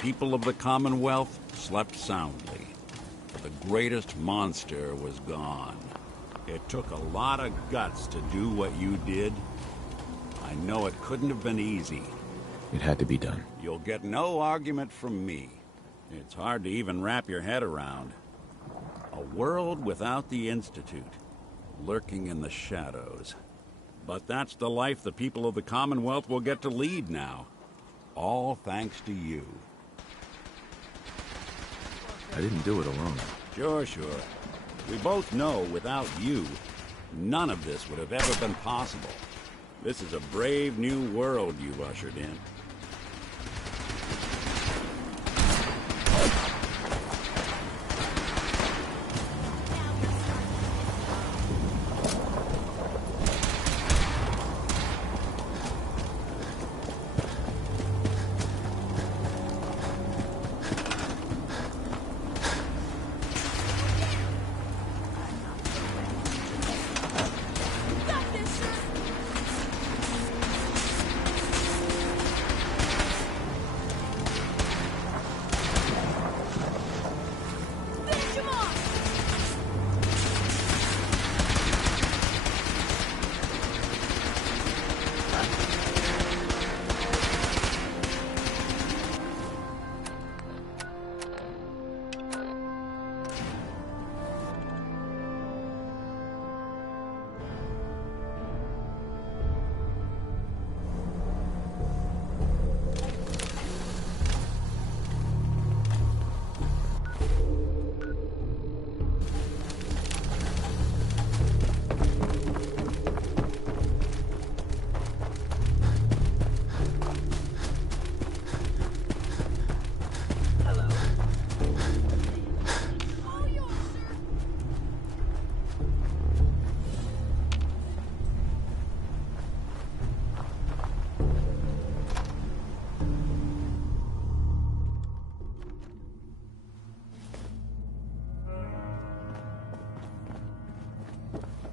people of the Commonwealth slept soundly. The greatest monster was gone. It took a lot of guts to do what you did. I know it couldn't have been easy. It had to be done. You'll get no argument from me. It's hard to even wrap your head around. A world without the Institute, lurking in the shadows. But that's the life the people of the Commonwealth will get to lead now. All thanks to you. I didn't do it alone. Sure. We both know without you, none of this would have ever been possible. This is a brave new world you've ushered in.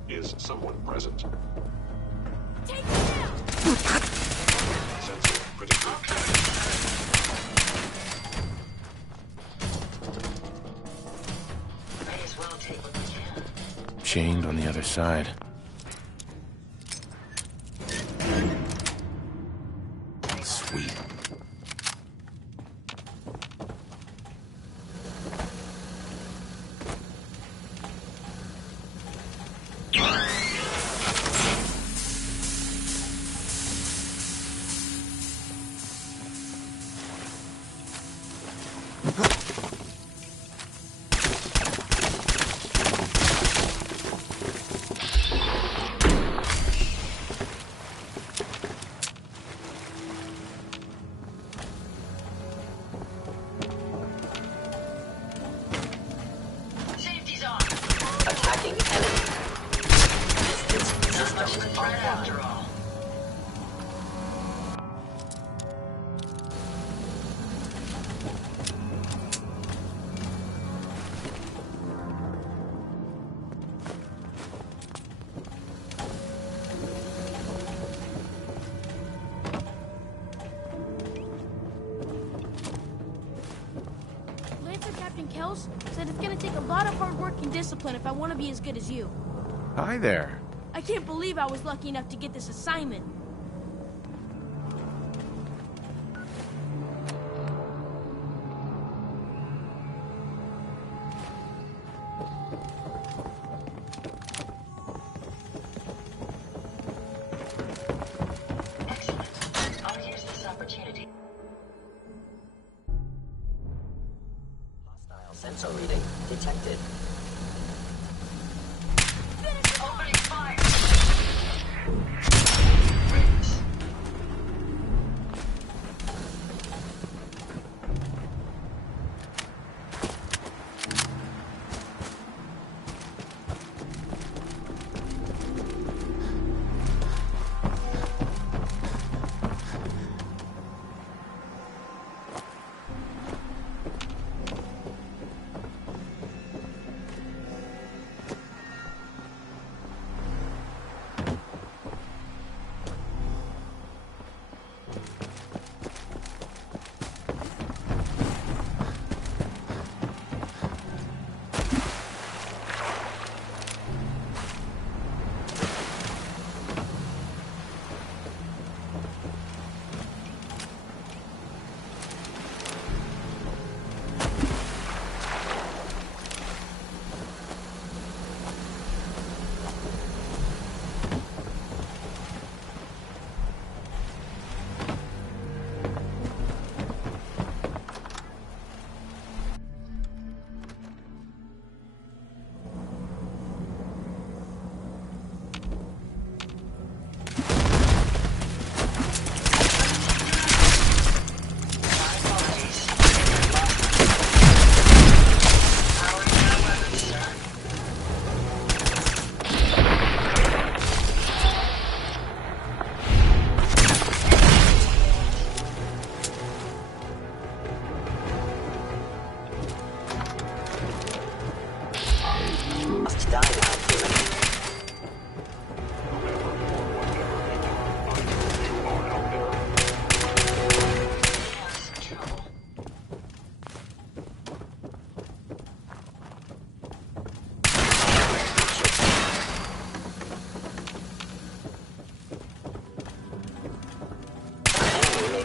Is someone present? Take me down! Sensor critically May as well take what we can. Chained on the other side. Sweet. Safety's on. Attacking enemy. Distance not much to threat after all. Lancer Captain Kells said it's gonna take a lot of hard work and discipline if I want to be as good as you. Hi there. I can't believe I was lucky enough to get this assignment. Excellent. I'll use this opportunity. Hostile sensor reading detected. Opening fire! Rings.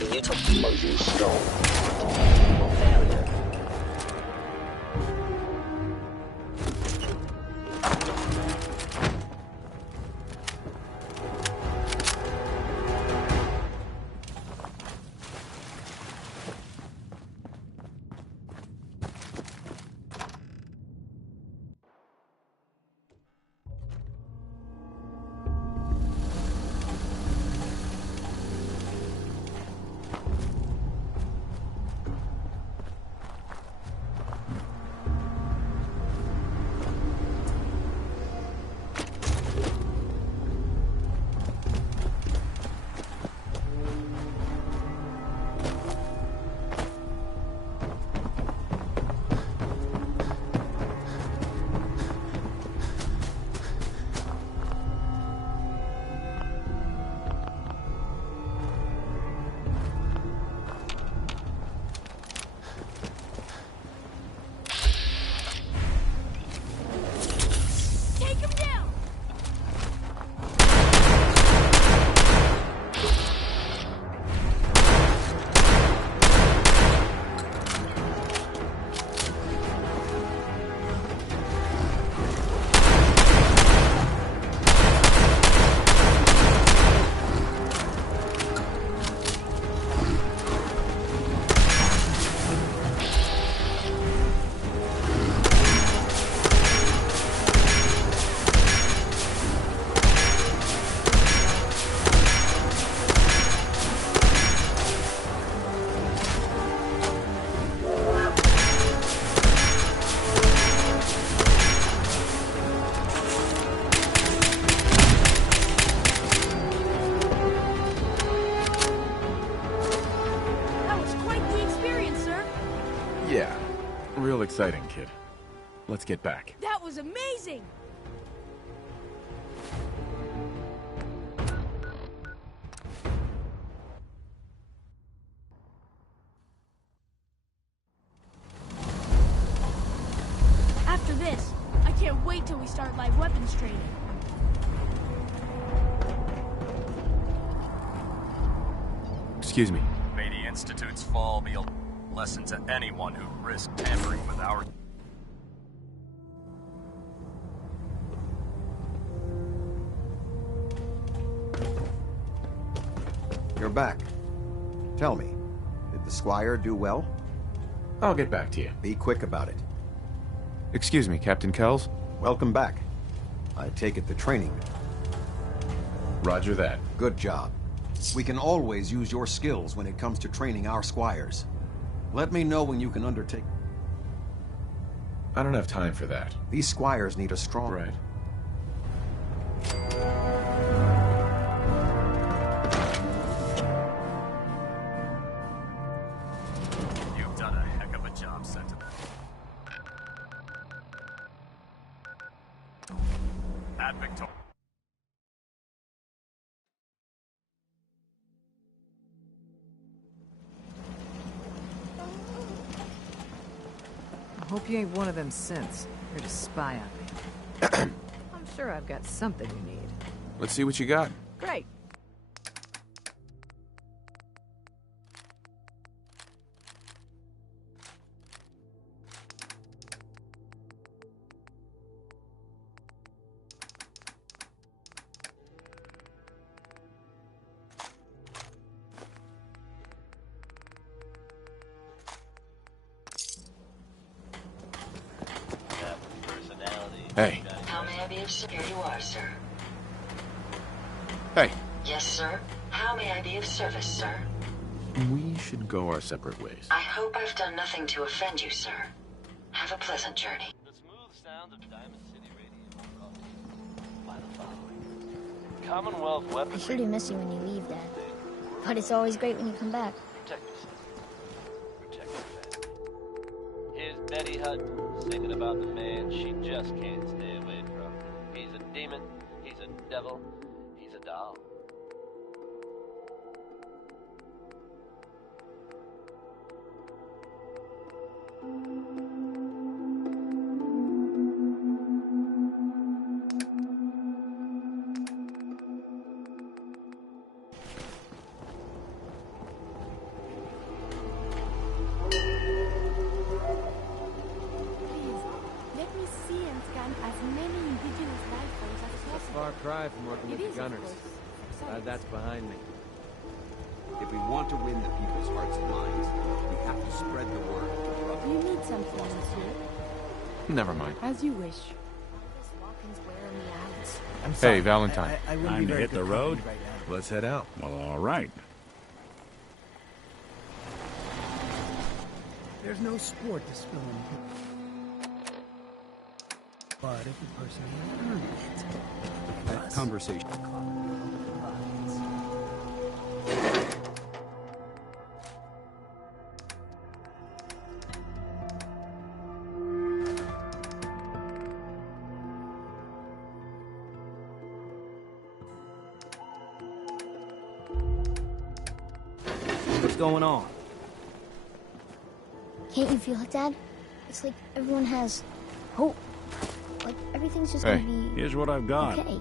the utility. Fuzzy stone. Failure. Take him down! That was quite the experience, sir. Yeah. Real exciting, kid. Let's get back. That was amazing! After this, I can't wait till we start live weapons training. Excuse me. May the Institute's fall be a lesson to anyone who risked tampering with our... You're back. Tell me, did the Squire do well? I'll get back to you. Be quick about it. Excuse me, Captain Kells? Welcome back. I take it the training. Roger that. Good job. We can always use your skills when it comes to training our Squires. Let me know when you can undertake. I don't have time for that. These Squires need a strong... Right. You've done a heck of a job, Sentinel. At Victor. I hope you ain't one of them synths. Here to spy on me. I'm sure I've got something you need. Let's see what you got. Great. Hey. How may I be of service? Here you are, sir. Hey. Yes, sir? How may I be of service, sir? We should go our separate ways. I hope I've done nothing to offend you, sir. Have a pleasant journey. The smooth sound of Diamond City Radio brought to you by the following. Commonwealth I weapons. sure do miss you when you leave, Dad. But it's always great when you come back. Protect yourself. Protect your family. Here's Betty Hutton singing about the man she just can't stay away from. He's a demon, he's a devil, he's a doll. cry from working with the gunners. Glad that's behind me. If we want to win the people's hearts and minds, we have to spread the word. You need something, monsieur. Never mind. As you wish. I'm sorry. Hey, Valentine. I wouldn't Time be to very hit the good road? company right now. Let's head out. Well, all right. There's no sport to spilling. But if a person earned it, That conversation. What's going on? Can't you feel it, Dad? It's like everyone has hope. Like everything's just Hey, gonna be Here's what I've got. okay.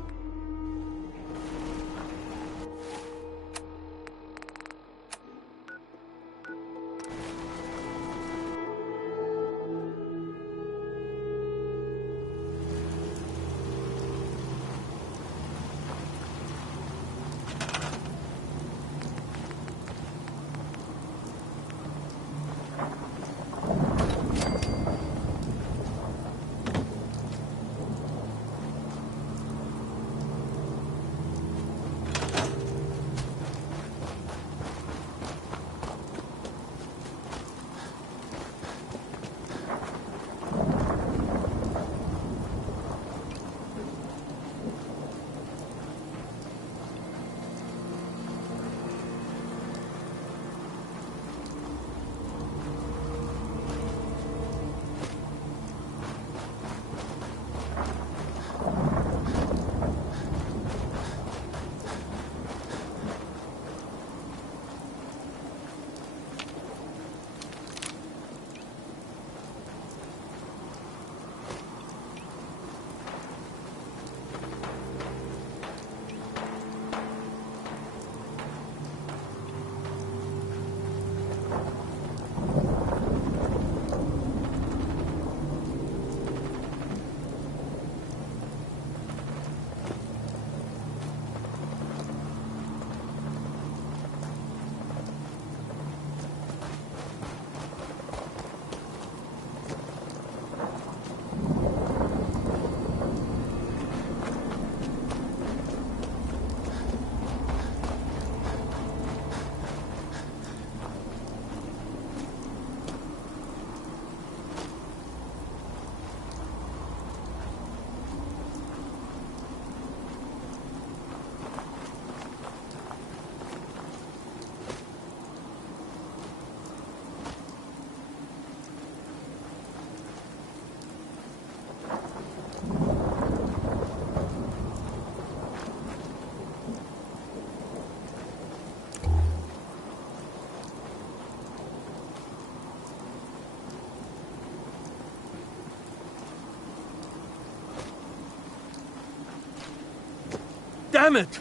Damn it!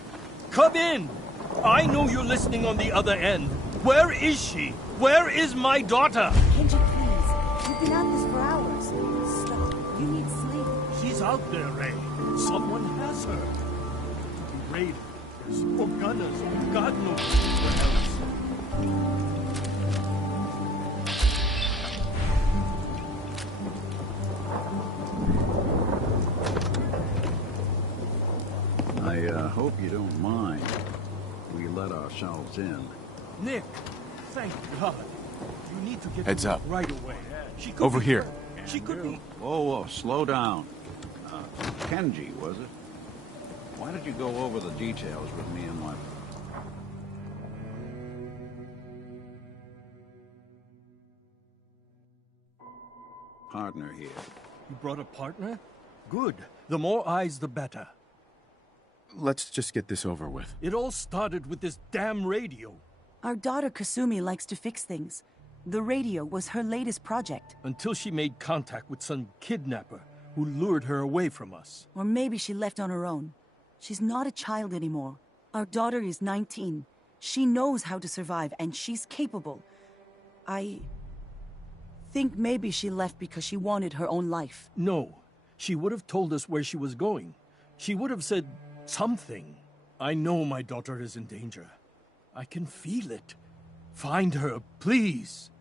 Come in! I know you're listening on the other end. Where is she? Where is my daughter? Kenji, please. You've been at this for hours. Stop. You need sleep. She's out there, Ray. Someone has her. Raiders or gunners, God knows where else. I hope you don't mind. We let ourselves in. Nick, thank God. You need to get Heads to up. right away. She could Over be here. hurt. She could be. Whoa, slow down. Kenji, was it? Why did you go over the details with me and my... partner here? You brought a partner? Good. The more eyes, the better. Let's just get this over with. It all started with this damn radio. Our daughter Kasumi likes to fix things. The radio was her latest project. Until she made contact with some kidnapper who lured her away from us. Or maybe she left on her own. She's not a child anymore. Our daughter is 19. She knows how to survive, and she's capable. I think maybe she left because she wanted her own life. No. She would have told us where she was going. She would have said Something. I know my daughter is in danger. I can feel it. Find her, please.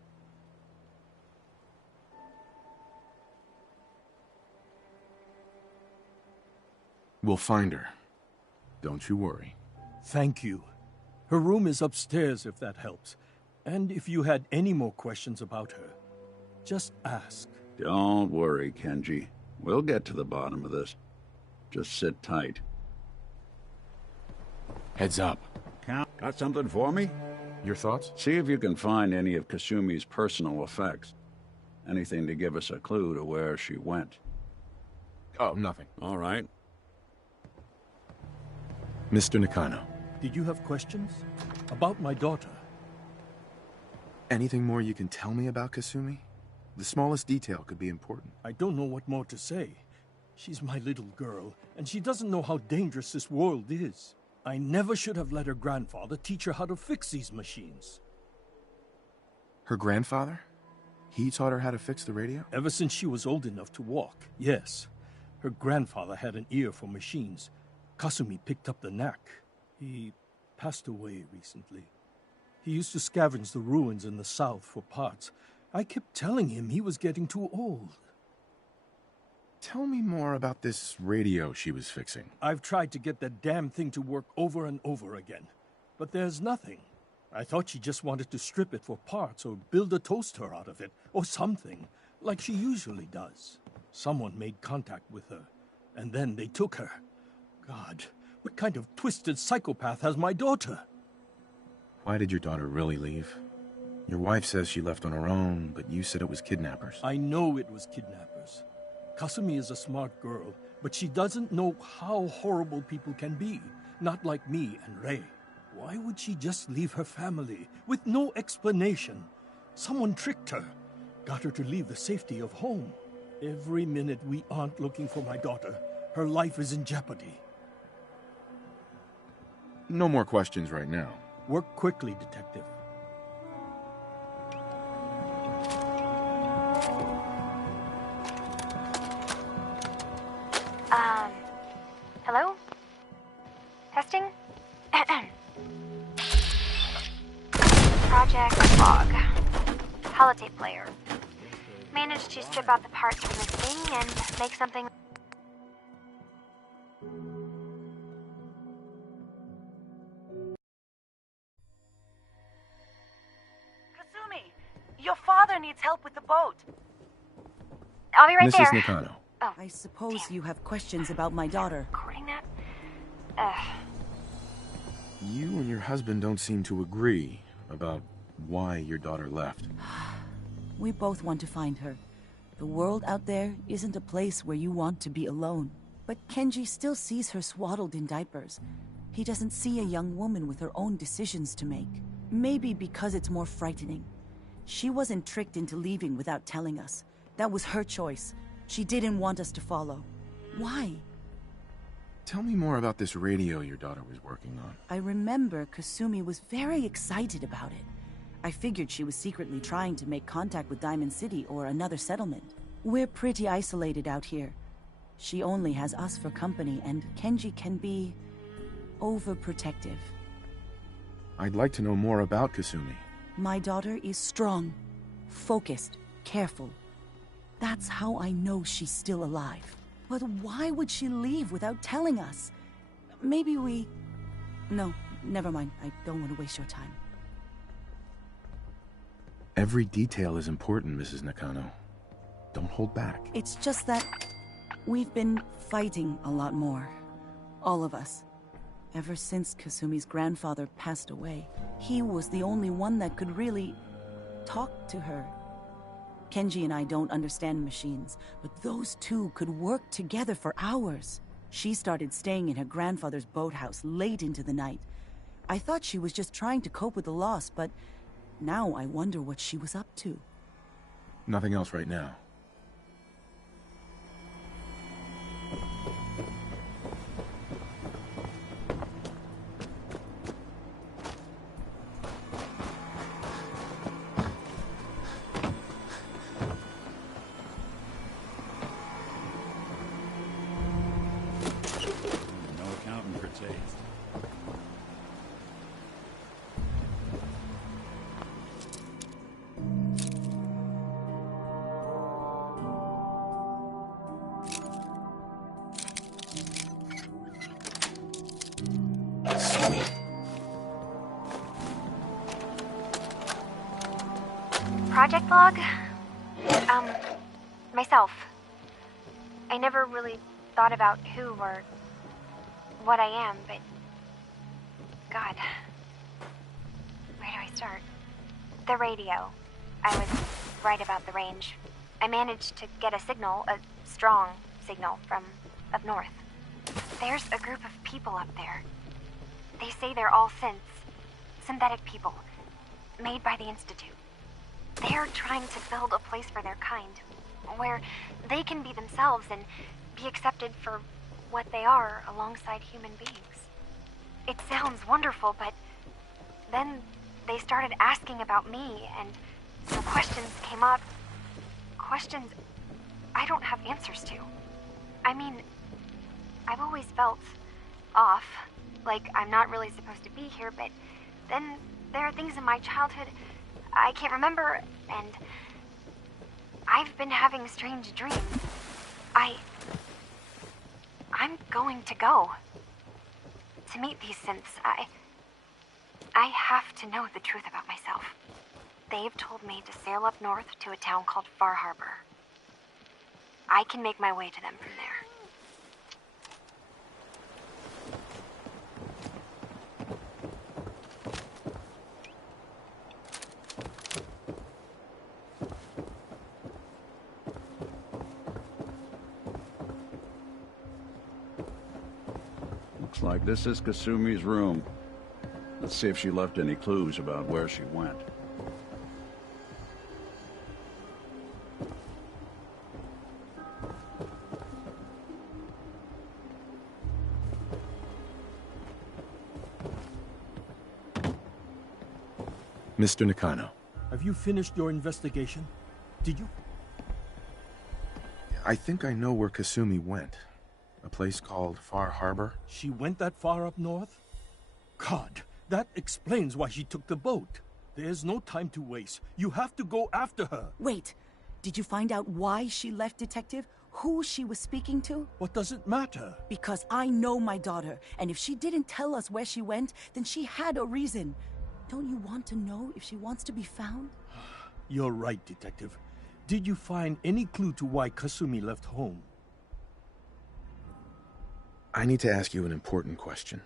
We'll find her. Don't you worry. Thank you. Her room is upstairs if that helps. And if you had any more questions about her, just ask. Don't worry, Kenji. We'll get to the bottom of this. Just sit tight. Heads up. Got something for me? Your thoughts? See if you can find any of Kasumi's personal effects. Anything to give us a clue to where she went. Oh, nothing. All right. Mr. Nakano. Did you have questions? About my daughter? Anything more you can tell me about Kasumi? The smallest detail could be important. I don't know what more to say. She's my little girl, and she doesn't know how dangerous this world is. I never should have let her grandfather teach her how to fix these machines. Her grandfather? He taught her how to fix the radio? Ever since she was old enough to walk, yes. Her grandfather had an ear for machines. Kasumi picked up the knack. He passed away recently. He used to scavenge the ruins in the south for parts. I kept telling him he was getting too old. Tell me more about this radio she was fixing. I've tried to get that damn thing to work over and over again, but there's nothing. I thought she just wanted to strip it for parts or build a toaster out of it, or something, like she usually does. Someone made contact with her, and then they took her. God, what kind of twisted psychopath has my daughter? Why did your daughter really leave? Your wife says she left on her own, but you said it was kidnappers. I know it was kidnappers. Kasumi is a smart girl, but she doesn't know how horrible people can be. Not like me and Rei. Why would she just leave her family with no explanation? Someone tricked her. Got her to leave the safety of home. Every minute we aren't looking for my daughter, her life is in jeopardy. No more questions right now. Work quickly, Detective. Hello? Testing? Project Log. Holotape player. Managed to strip out the parts from this thing and make something... Kasumi! Your father needs help with the boat. I'll be right there. Mrs. Nakano. Oh, I suppose you have questions about my daughter. recording that? You and your husband don't seem to agree about why your daughter left. We both want to find her. The world out there isn't a place where you want to be alone. But Kenji still sees her swaddled in diapers. He doesn't see a young woman with her own decisions to make. Maybe because it's more frightening. She wasn't tricked into leaving without telling us. That was her choice. She didn't want us to follow. Why? Tell me more about this radio your daughter was working on. I remember Kasumi was very excited about it. I figured she was secretly trying to make contact with Diamond City or another settlement. We're pretty isolated out here. She only has us for company, and Kenji can be... overprotective. I'd like to know more about Kasumi. My daughter is strong, focused, careful. That's how I know she's still alive. But why would she leave without telling us? Maybe we... No, never mind. I don't want to waste your time. Every detail is important, Mrs. Nakano. Don't hold back. It's just that we've been fighting a lot more. All of us. Ever since Kasumi's grandfather passed away, he was the only one that could really talk to her. Kenji and I don't understand machines, but those two could work together for hours. She started staying in her grandfather's boathouse late into the night. I thought she was just trying to cope with the loss, but now I wonder what she was up to. Nothing else right now. No accounting for Project log? Myself. I never really thought about who or what I am, but... God. Where do I start? The radio. I was right about the range. I managed to get a signal, a strong signal, from up north. There's a group of people up there. They say they're all synthetic people, made by the Institute. They're trying to build a place for their kind, where they can be themselves and be accepted for what they are alongside human beings. It sounds wonderful, but then they started asking about me, and some questions came up. Questions I don't have answers to. I mean, I've always felt off, like I'm not really supposed to be here, but then there are things in my childhood I can't remember, and I've been having strange dreams. I'm going to go to meet these synths. I have to know the truth about myself. They've told me to sail up north to a town called Far Harbor. I can make my way to them from there. Looks like this is Kasumi's room. Let's see if she left any clues about where she went. Mr. Nakano. Have you finished your investigation? Did you? I think I know where Kasumi went. A place called Far Harbor. She went that far up north? God, that explains why she took the boat. There's no time to waste. You have to go after her. Wait, did you find out why she left, Detective? Who she was speaking to? What does it matter? Because I know my daughter, and if she didn't tell us where she went, then she had a reason. Don't you want to know if she wants to be found? You're right, Detective. Did you find any clue to why Kasumi left home? I need to ask you an important question.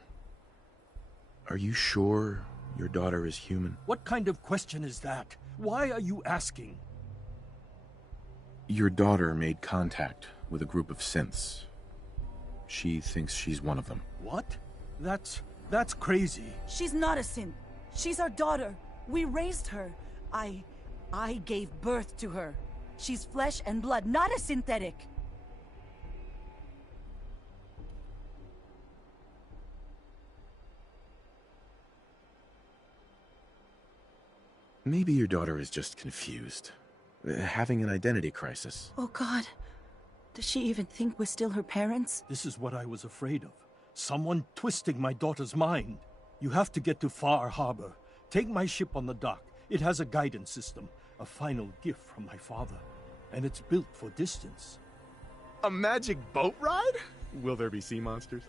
Are you sure your daughter is human? What kind of question is that? Why are you asking? Your daughter made contact with a group of synths. She thinks she's one of them. What? That's crazy. She's not a synth. She's our daughter. We raised her. I gave birth to her. She's flesh and blood, not a synthetic. Maybe your daughter is just confused. Having an identity crisis. Oh, God. Does she even think we're still her parents? This is what I was afraid of. Someone twisting my daughter's mind. You have to get to Far Harbor. Take my ship on the dock. It has a guidance system. A final gift from my father. And it's built for distance. A magic boat ride? Will there be sea monsters?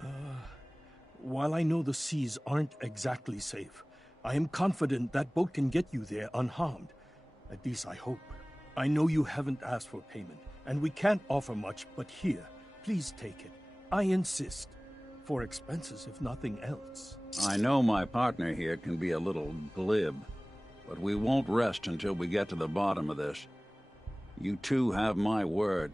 While I know the seas aren't exactly safe, I am confident that boat can get you there unharmed. At least I hope. I know you haven't asked for payment, and we can't offer much, but here, please take it. I insist. For expenses, if nothing else. I know my partner here can be a little glib, but we won't rest until we get to the bottom of this. You two have my word.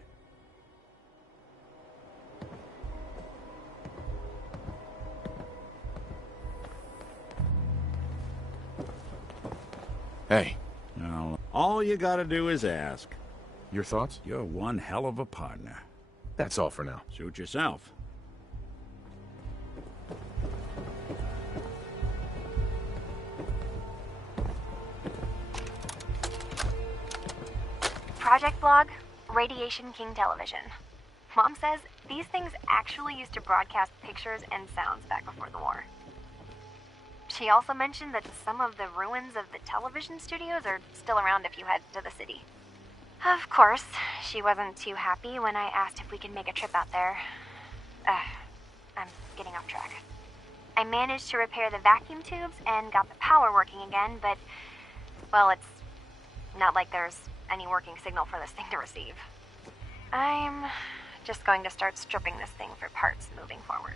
Hey. Now, all you gotta do is ask. Your thoughts? You're one hell of a partner. That's all for now. Suit yourself. Project Blog, Radiation King Television. Mom says these things actually used to broadcast pictures and sounds back before the war. She also mentioned that some of the ruins of the television studios are still around if you head to the city. Of course, she wasn't too happy when I asked if we could make a trip out there. I'm getting off track. I managed to repair the vacuum tubes and got the power working again, but, well, it's Not like there's any working signal for this thing to receive. I'm just going to start stripping this thing for parts moving forward.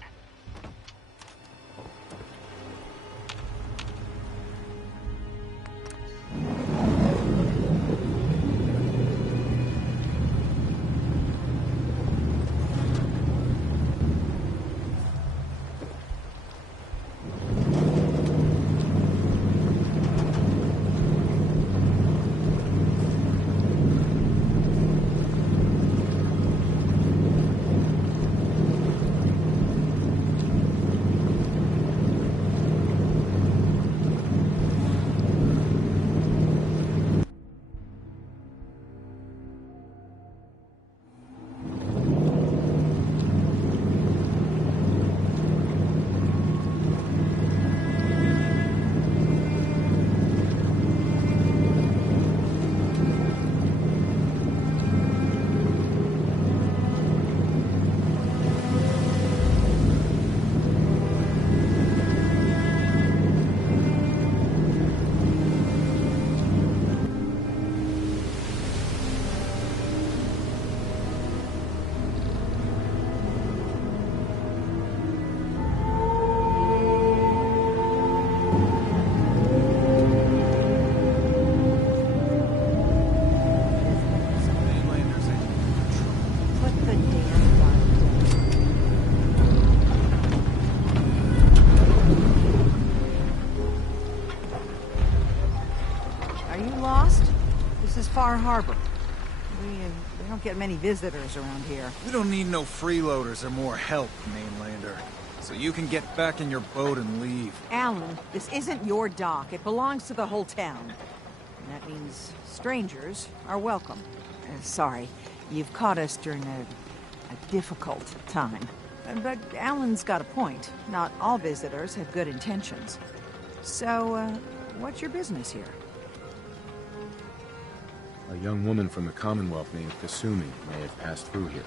Far Harbor. We don't get many visitors around here. We don't need no freeloaders or more help, mainlander. So you can get back in your boat and leave. Alan, this isn't your dock. It belongs to the whole town. And that means strangers are welcome. Sorry, you've caught us during a difficult time. But Alan's got a point. Not all visitors have good intentions. So, what's your business here? A young woman from the Commonwealth named Kasumi may have passed through here.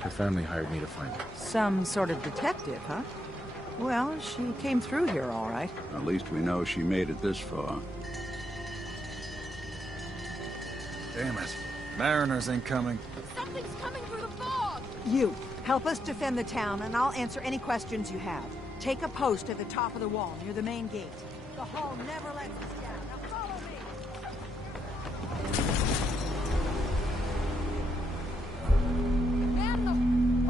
Her family hired me to find her. Some sort of detective, huh? Well, she came through here all right. At least we know she made it this far. Damn it. Mariners ain't coming. Something's coming through the fog! You, help us defend the town, and I'll answer any questions you have. Take a post at the top of the wall, near the main gate. The hall never lets us down. Now follow me! Man the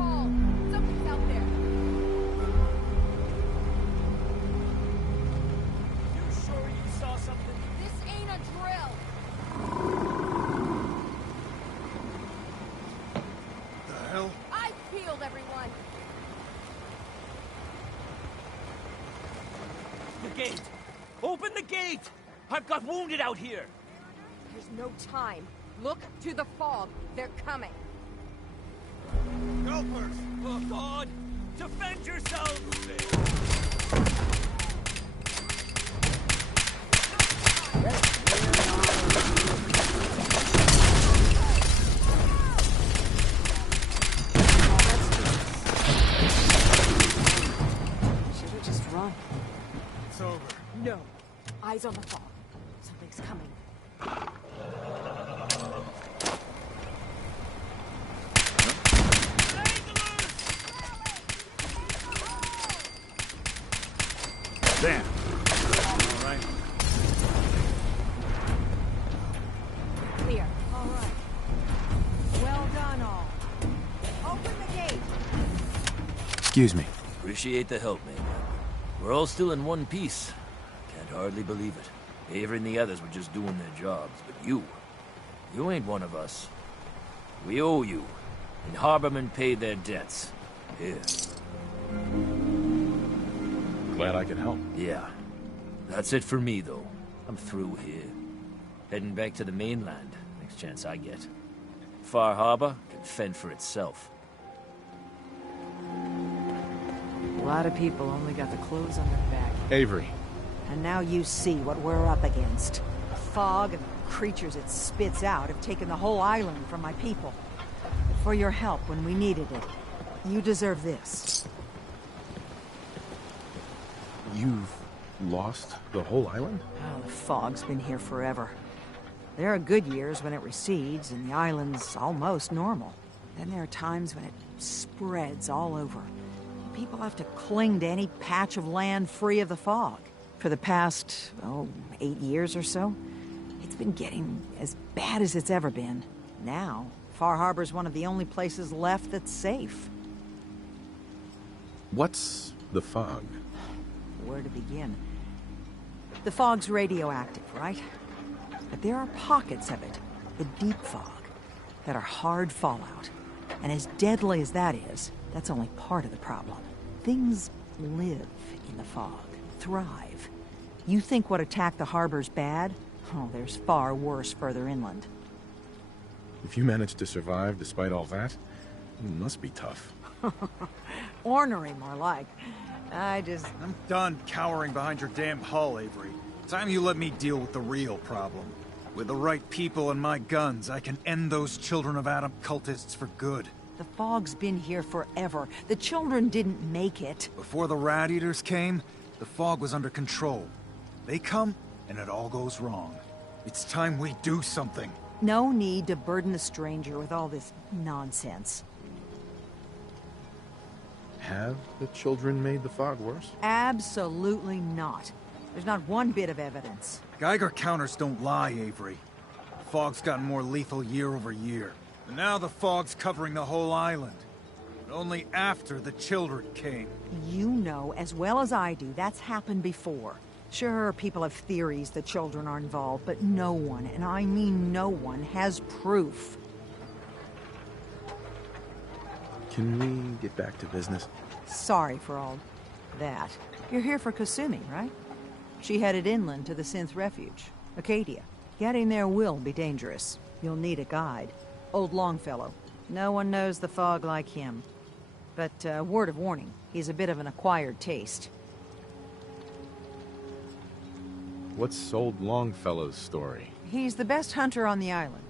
hall! Something's out there! You sure you saw something? This ain't a drill! The hell? I've peeled everyone! The gate! Open the gate! I've got wounded out here! There's no time. Look to the fog. They're coming. Helpers! Oh, God! Defend yourselves! Should we just run? It's over. No. Eyes on the fog. Something's coming. Damn. All right. Clear. All right. Well done, all. Open the gate. Excuse me. Appreciate the help, man. We're all still in one piece. Can't hardly believe it. Avery and the others were just doing their jobs, but you ain't one of us. We owe you, and Harbormen paid their debts. Here. Glad I could help. Yeah. That's it for me, though. I'm through here. Heading back to the mainland, next chance I get. Far Harbor can fend for itself. A lot of people only got the clothes on their back. Avery. And now you see what we're up against. The fog and the creatures it spits out have taken the whole island from my people. But for your help when we needed it, you deserve this. You've lost the whole island? Oh, the fog's been here forever. There are good years when it recedes and the island's almost normal. Then there are times when it spreads all over. People have to cling to any patch of land free of the fog. For the past, 8 years or so, it's been getting as bad as it's ever been. Now, Far Harbor's one of the only places left that's safe. What's the fog? Where to begin? The fog's radioactive, right? But there are pockets of it, the deep fog, that are hard fallout. And as deadly as that is, that's only part of the problem. Things live in the fog, thrive. You think what attacked the harbor's bad? Oh, there's far worse further inland. If you managed to survive despite all that, it must be tough. Ornery, more like. I'm done cowering behind your damn hull, Avery. Time you let me deal with the real problem. With the right people and my guns, I can end those Children of Adam cultists for good. The fog's been here forever. The children didn't make it. Before the Rat Eaters came, the fog was under control. They come, and it all goes wrong. It's time we do something. No need to burden the stranger with all this nonsense. Have the children made the fog worse? Absolutely not. There's not one bit of evidence. Geiger counters don't lie, Avery. The fog's gotten more lethal year over year. And now the fog's covering the whole island. But only after the children came. You know as well as I do that's happened before. Sure, people have theories the children are involved, but no one, and I mean no one, has proof. Can we get back to business? Sorry for all that. You're here for Kasumi, right? She headed inland to the Synth Refuge, Acadia. Getting there will be dangerous. You'll need a guide. Old Longfellow. No one knows the fog like him. But, word of warning, he's a bit of an acquired taste. What's old Longfellow's story? He's the best hunter on the island.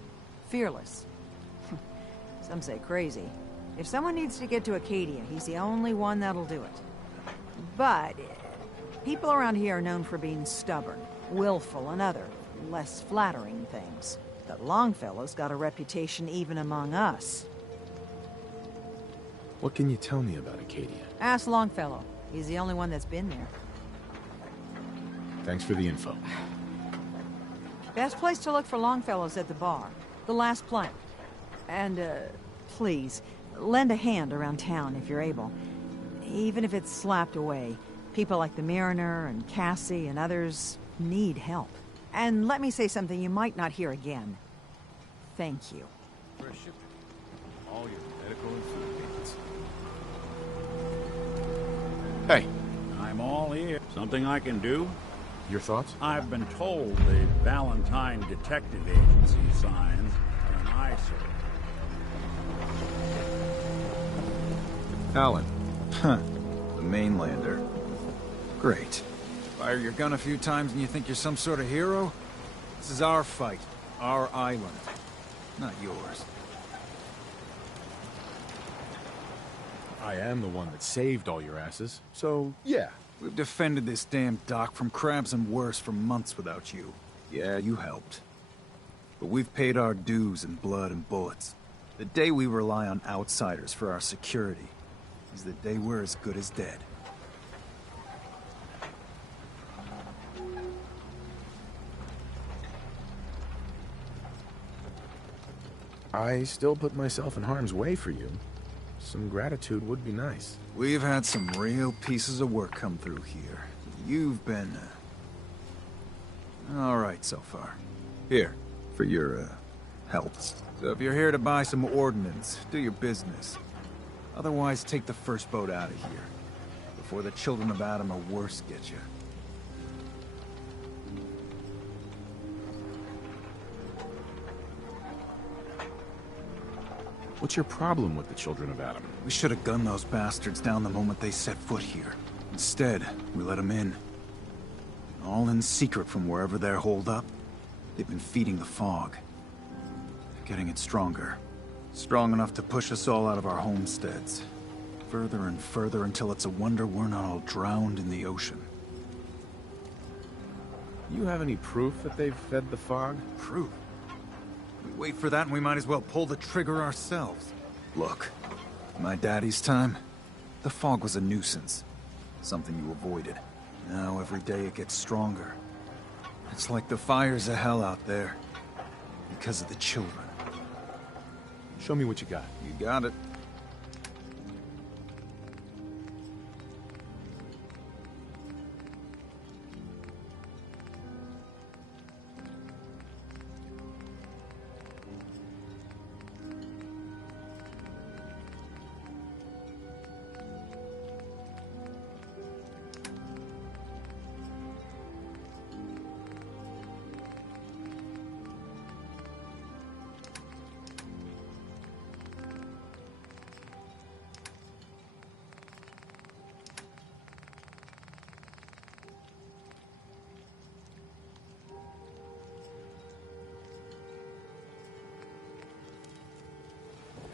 Fearless. Some say crazy. If someone needs to get to Acadia, he's the only one that'll do it. But people around here are known for being stubborn, willful, and other, less flattering things. But Longfellow's got a reputation even among us. What can you tell me about Acadia? Ask Longfellow. He's the only one that's been there. Thanks for the info. Best place to look for Longfellow's at the bar. The last plank. And, please, lend a hand around town if you're able. Even if it's slapped away. People like the Mariner and Cassie and others need help. And let me say something you might not hear again. Thank you. For a shipment. All your medical and food needs. Hey. I'm all ears. Something I can do? Your thoughts? I've been told the Valentine Detective Agency signs are an eyesore. Alan. Huh. The mainlander. Great. Fire your gun a few times and you think you're some sort of hero? This is our fight. Our island. Not yours. I am the one that saved all your asses, so yeah. We've defended this damn dock from crabs and worse for months without you. Yeah, you helped. But we've paid our dues in blood and bullets. The day we rely on outsiders for our security is the day we're as good as dead. I still put myself in harm's way for you. Some gratitude would be nice. We've had some real pieces of work come through here. You've been... all right so far. Here, for your, help. So if you're here to buy some ordnance, do your business. Otherwise, take the first boat out of here. Before the Children of Adam or worse get you. What's your problem with the Children of Adam? We should have gunned those bastards down the moment they set foot here. Instead, we let them in. All in secret from wherever they're holed up. They've been feeding the fog. They're getting it stronger. Strong enough to push us all out of our homesteads. Further and further until it's a wonder we're not all drowned in the ocean. You have any proof that they've fed the fog? Proof? We wait for that and we might as well pull the trigger ourselves. Look, in my daddy's time, the fog was a nuisance. Something you avoided. Now every day it gets stronger. It's like the fires of hell out there. Because of the children. Show me what you got. You got it.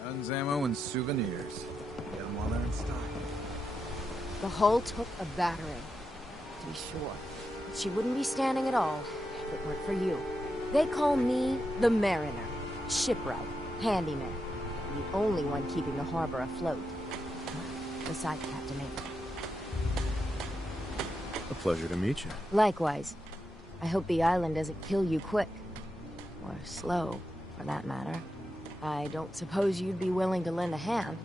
Guns, ammo, and souvenirs. Get them while they're in stock. The hull took a battering, to be sure. But she wouldn't be standing at all if it weren't for you. They call me the Mariner, shipwright, handyman, the only one keeping the harbor afloat. Beside Captain Avery. A pleasure to meet you. Likewise. I hope the island doesn't kill you quick. Or slow, for that matter. I don't suppose you'd be willing to lend a hand.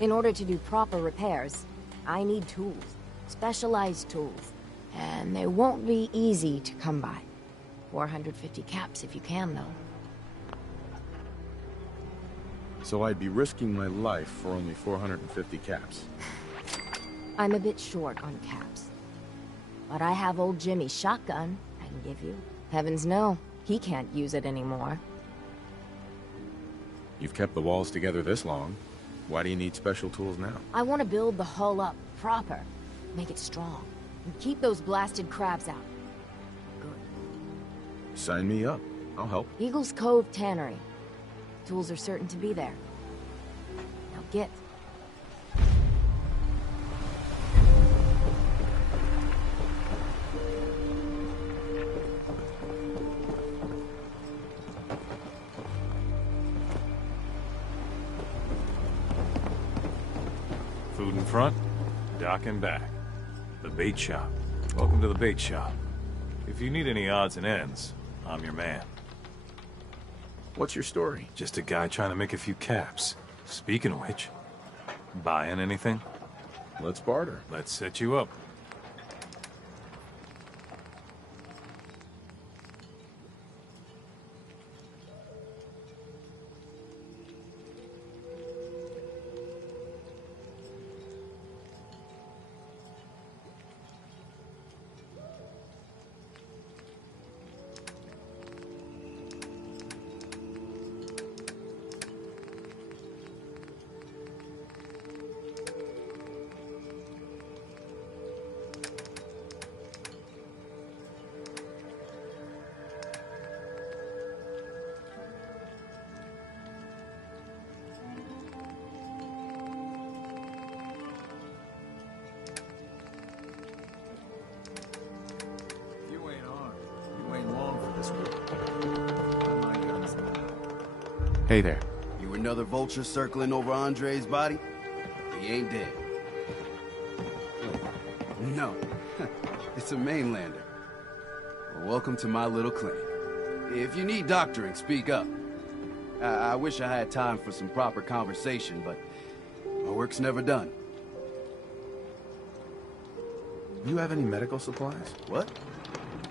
In order to do proper repairs, I need tools. Specialized tools. And they won't be easy to come by. 450 caps if you can, though. So I'd be risking my life for only 450 caps. I'm a bit short on caps. But I have old Jimmy's shotgun I can give you. Heavens no, he can't use it anymore. You've kept the walls together this long. Why do you need special tools now? I want to build the hull up, proper. Make it strong. And keep those blasted crabs out. Sign me up. I'll help. Eagles Cove Tannery. Tools are certain to be there. Now get. Food in front, dock in back. The bait shop. Welcome to the bait shop. If you need any odds and ends, I'm your man. What's your story? Just a guy trying to make a few caps. Speaking of which, buying anything? Let's barter. Let's set you up. Hey there. You another vulture circling over Andre's body? He ain't dead. No, it's a mainlander. Well, welcome to my little clinic. If you need doctoring, speak up. I wish I had time for some proper conversation, but my work's never done. You have any medical supplies? What?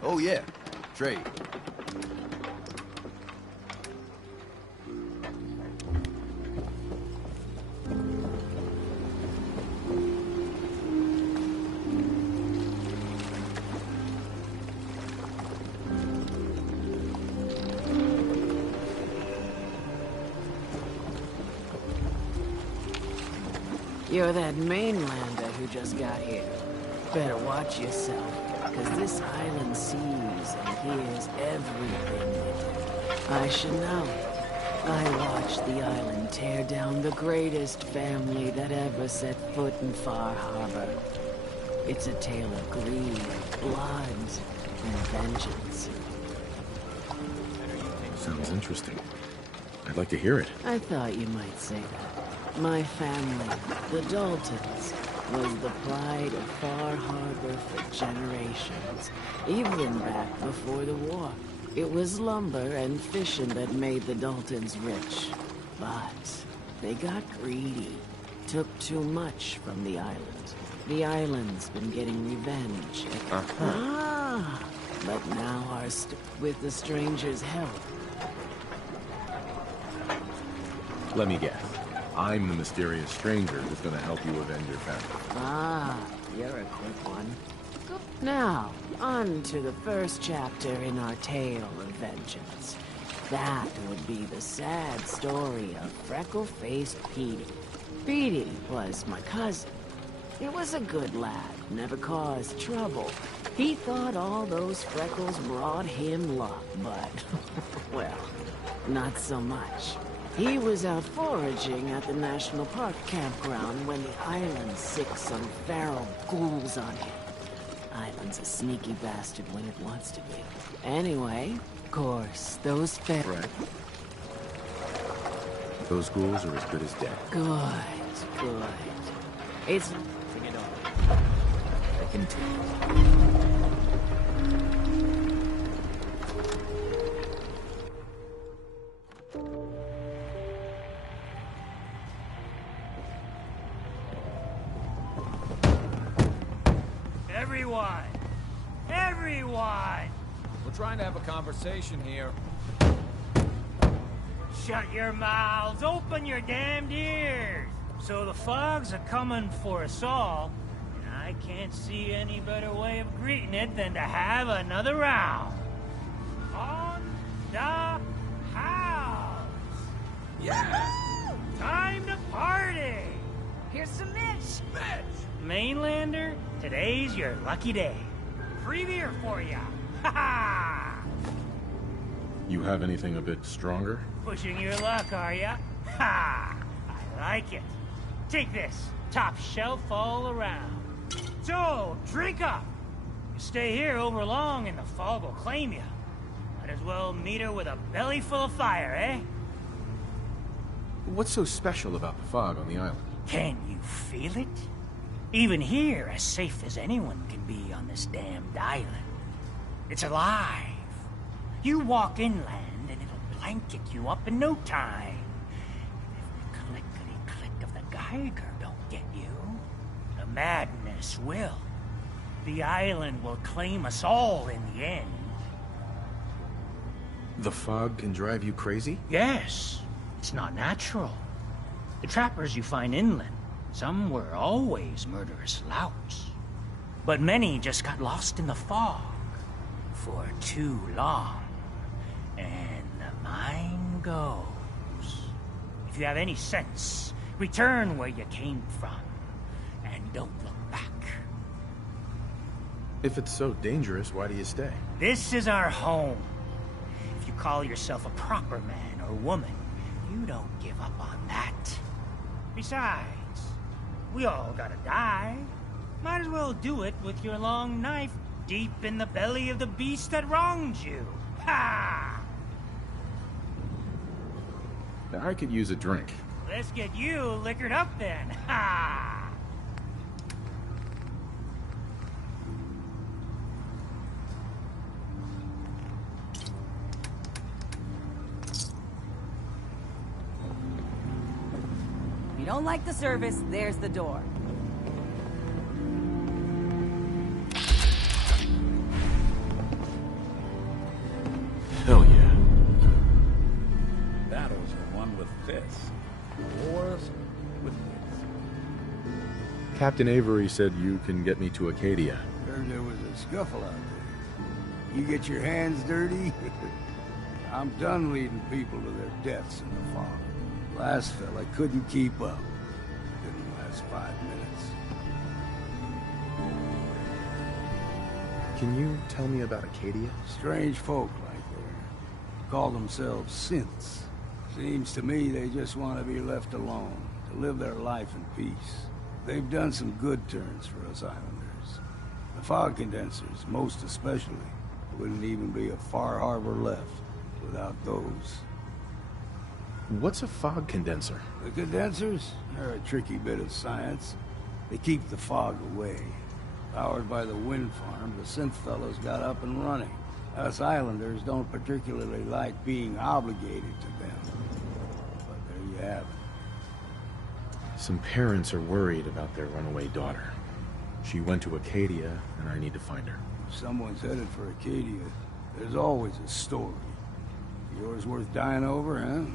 Oh yeah, trade. You're that mainlander who just got here. Better watch yourself, because this island sees and hears everything you do. I should know. I watched the island tear down the greatest family that ever set foot in Far Harbor. It's a tale of greed, blood, and vengeance. Sounds interesting. I'd like to hear it. I thought you might say that. My family, the Daltons, was the pride of Far Harbor for generations, even back before the war. It was lumber and fishing that made the Daltons rich. But they got greedy, took too much from the island. The island's been getting revenge. But now with the stranger's help. Let me guess. I'm the mysterious stranger who's gonna help you avenge your family. You're a quick one. Now, on to the first chapter in our tale of vengeance. That would be the sad story of freckle-faced Petey. Petey was my cousin. He was a good lad, never caused trouble. He thought all those freckles brought him luck, but, well, not so much. He was out foraging at the National Park campground when the island sicked some feral ghouls on him. Island's a sneaky bastard when it wants to be. Anyway, of course, those Those ghouls are as good as dead. Good. It's... Bring it on. I can tell. Everyone! We're trying to have a conversation here. Shut your mouths, open your damned ears! So the fogs are coming for us all, and I can't see any better way of greeting it than to have another round. On the house! Yeah! Time to party! Here's some Mitch! Mainlander, today's your lucky day. Free beer for ya! Ha ha! You have anything a bit stronger? Pushing your luck, are ya? Ha! I like it. Take this. Top shelf all around. So, drink up. You stay here over long and the fog will claim you. Might as well meet her with a belly full of fire, eh? What's so special about the fog on the island? Can you feel it? Even here, as safe as anyone can be on this damned island. It's alive. You walk inland and it'll blanket you up in no time. If the clickety-click of the Geiger don't get you, the madness will. The island will claim us all in the end. The fog can drive you crazy? Yes. It's not natural. The trappers you find inland, some were always murderous louts. But many just got lost in the fog for too long. And the mind goes. If you have any sense, return where you came from. And don't look back. If it's so dangerous, why do you stay? This is our home. If you call yourself a proper man or woman, you don't give up on that. Besides, we all gotta die. Might as well do it with your long knife deep in the belly of the beast that wronged you. Ha! Now, I could use a drink. Let's get you liquored up then. Ha! If you don't like the service, there's the door. Hell yeah. Battles are won with fists. Wars with wits. Captain Avery said you can get me to Acadia. Heard there was a scuffle out there. You get your hands dirty? I'm done leading people to their deaths in the fog. Last fella couldn't keep up. Didn't last 5 minutes. Can you tell me about Acadia? Strange folk like there. Call themselves synths. Seems to me they just want to be left alone, to live their life in peace. They've done some good turns for us islanders. The fog condensers, most especially, wouldn't even be a Far Harbor left. without those. What's a fog condenser? The condensers are a tricky bit of science. They keep the fog away. Powered by the wind farm, the synth fellows got up and running. Us islanders don't particularly like being obligated to them. But there you have it. Some parents are worried about their runaway daughter. She went to Acadia, and I need to find her. If someone's headed for Acadia, there's always a story. Yours worth dying over, huh?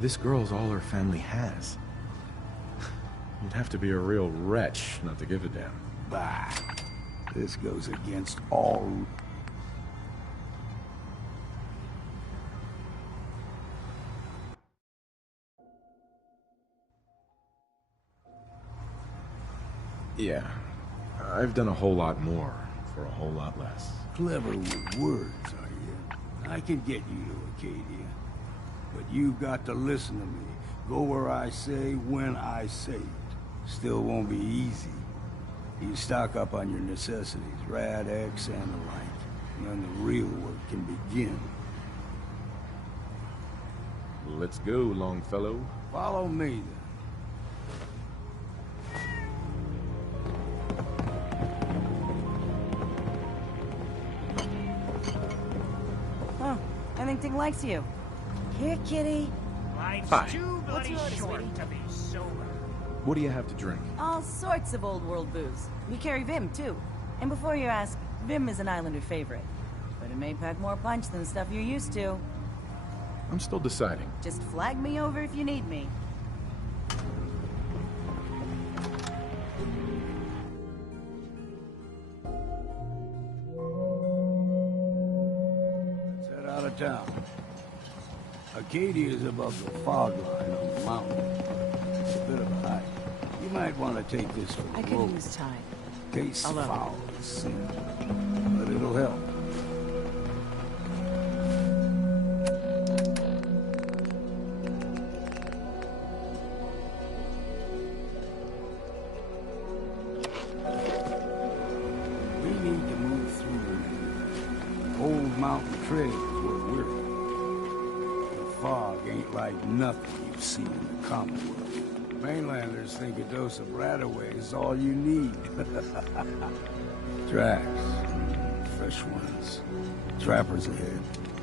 This girl's all her family has. You'd have to be a real wretch not to give a damn. Bah. This goes against all... Yeah. I've done a whole lot more for a whole lot less. Clever with words, are you? I can get you to Acadia. But you've got to listen to me. Go where I say, when I say it. Still won't be easy. You stock up on your necessities, Rad X and the like. And then the real work can begin. Let's go, Longfellow. Follow me, then. Oh, I think Ting likes you. Here, kitty. Life's Hi. too bloody What's yours, short sweetie? to be sober. What do you have to drink? All sorts of old world booze. We carry Vim, too. And before you ask, Vim is an Islander favorite. But it may pack more punch than the stuff you're used to. I'm still deciding. Just flag me over if you need me. Let's head out of town. Acadia is above the fog line on the mountain. It's a bit of a hike. You might want to take this for the I could road. use time. Case Alone. foul is sin, but it'll help. We need to move through the old mountain trail is where we're at. The fog ain't like nothing you've seen in the Commonwealth. Mainlanders think a dose of Radaway is all you need. Tracks. Fresh ones. Trappers ahead.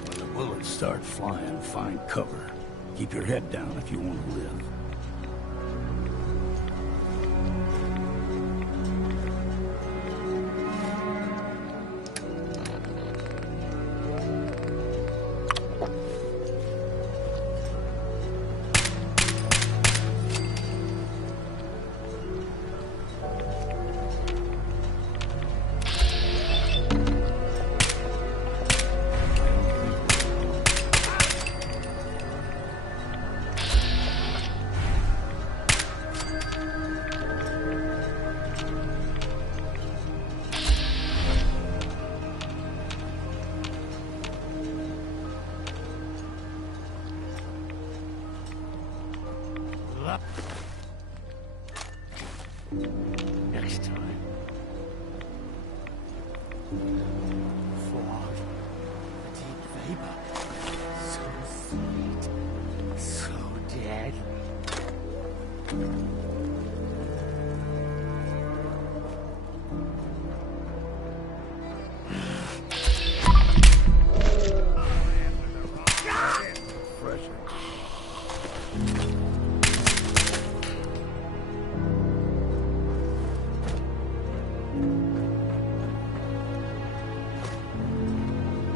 When the bullets start flying, find cover. Keep your head down if you want to live. Next time. Fog. Deep vapor. So sweet. So dead.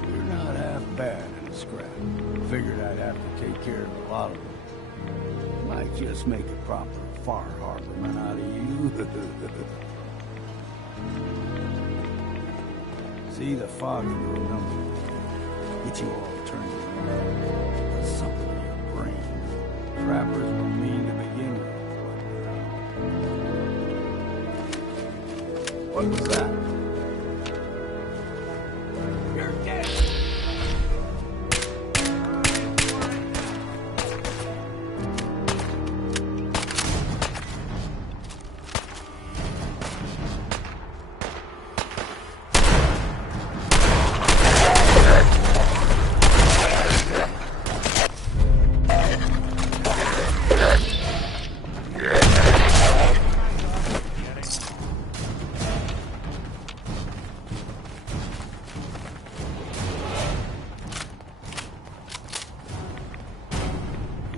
You're not half bad in a scrap. Figured I'd have to take care of a lot of them. Might just make a proper Far Harborman out of you. See the fog in your number. Get you all training. There's something in your brain. Trappers were mean to begin with. What was that? You're dead!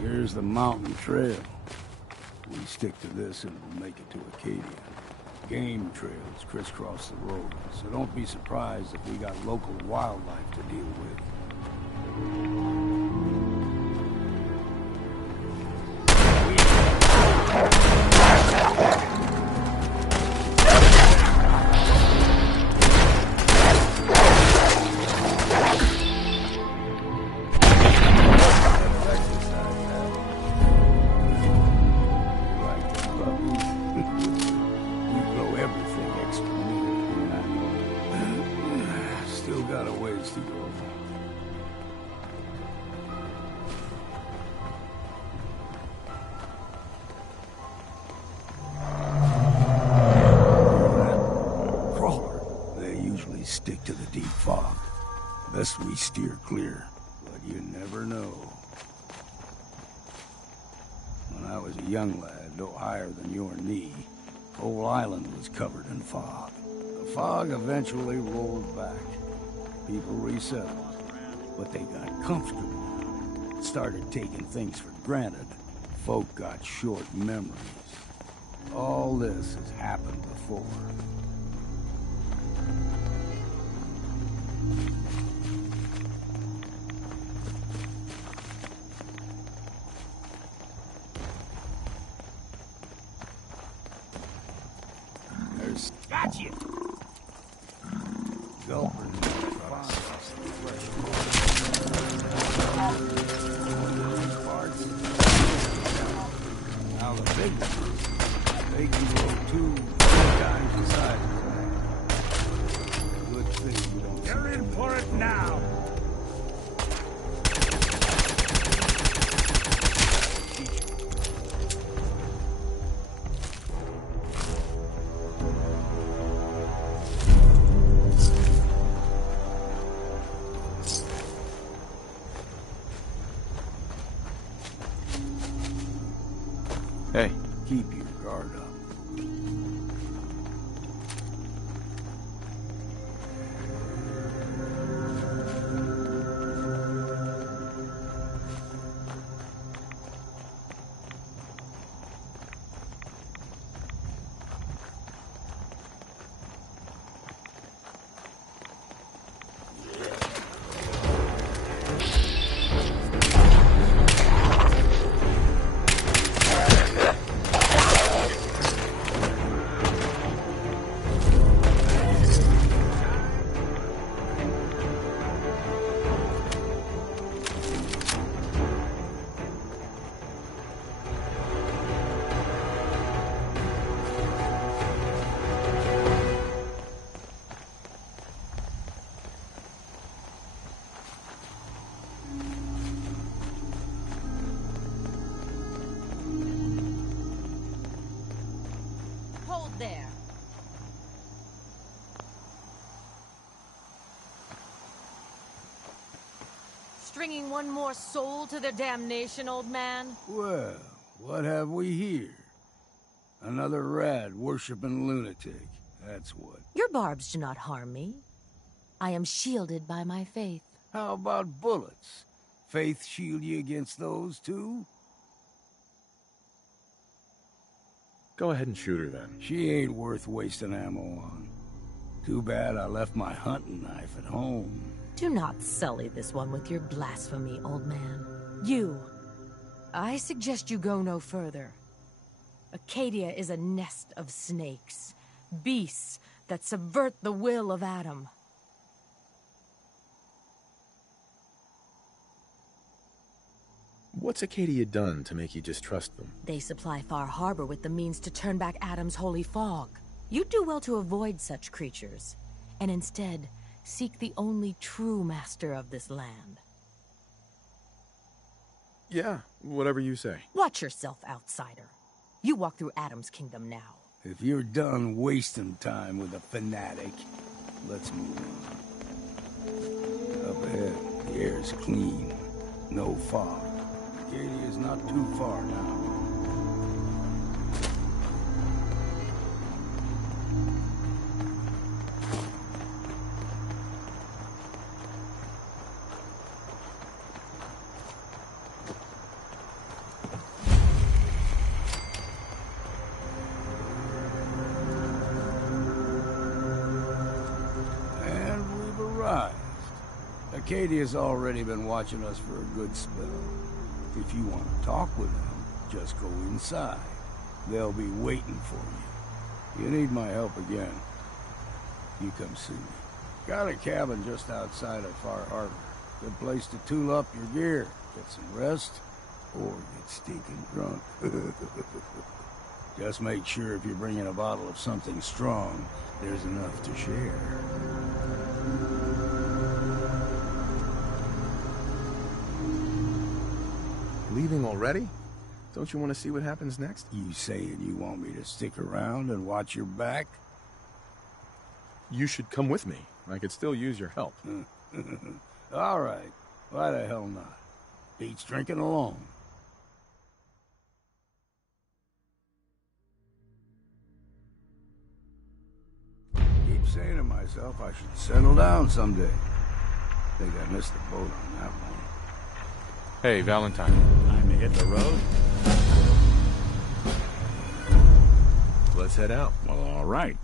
Here's the mountain trail. We stick to this and we'll make it to Acadia. Game trails crisscross the road, so don't be surprised if we got local wildlife to deal with. Still got a ways to go. Crawler, they usually stick to the deep fog. Best we steer clear, but you never know. When I was a young lad, no higher than your knee, whole island was covered in fog. The fog eventually rolled back. People resettled, but they got comfortable. Started taking things for granted. Folk got short memories. All this has happened before. There's... Gotcha! Gulper. Now the big ones, they can grow 2-3 times the size of that. Good thing we don't. You're in for it now. Hey. Keep your guard up. There. Stringing one more soul to their damnation, old man? Well, what have we here? Another rad worshipping lunatic. That's what. Your barbs do not harm me. I am shielded by my faith. How about bullets? Faith shield you against those too? Go ahead and shoot her then. She ain't worth wasting ammo on. Too bad I left my hunting knife at home. Do not sully this one with your blasphemy, old man. You. I suggest you go no further. Acadia is a nest of snakes. Beasts that subvert the will of Adam. What's Acadia done to make you distrust them? They supply Far Harbor with the means to turn back Adam's holy fog. You'd do well to avoid such creatures, and instead seek the only true master of this land. Yeah, whatever you say. Watch yourself, outsider. You walk through Adam's kingdom now. If you're done wasting time with a fanatic, let's move on. Up ahead, the air's clean. No fog. Acadia's not too far now. Acadia's already been watching us for a good spell. If you want to talk with them, just go inside. They'll be waiting for you. You need my help again, you come see me. Got a cabin just outside of Far Harbor. Good place to tool up your gear, get some rest, or get stinking drunk. Just make sure if you're bringing a bottle of something strong, there's enough to share. Leaving already? Don't you want to see what happens next? You saying you want me to stick around and watch your back? You should come with me. I could still use your help. All right. Why the hell not? Beats drinking alone. Keep saying to myself I should settle down someday. Think I missed the boat on that one. Hey, Valentine. Time to hit the road? Let's head out. Well, all right.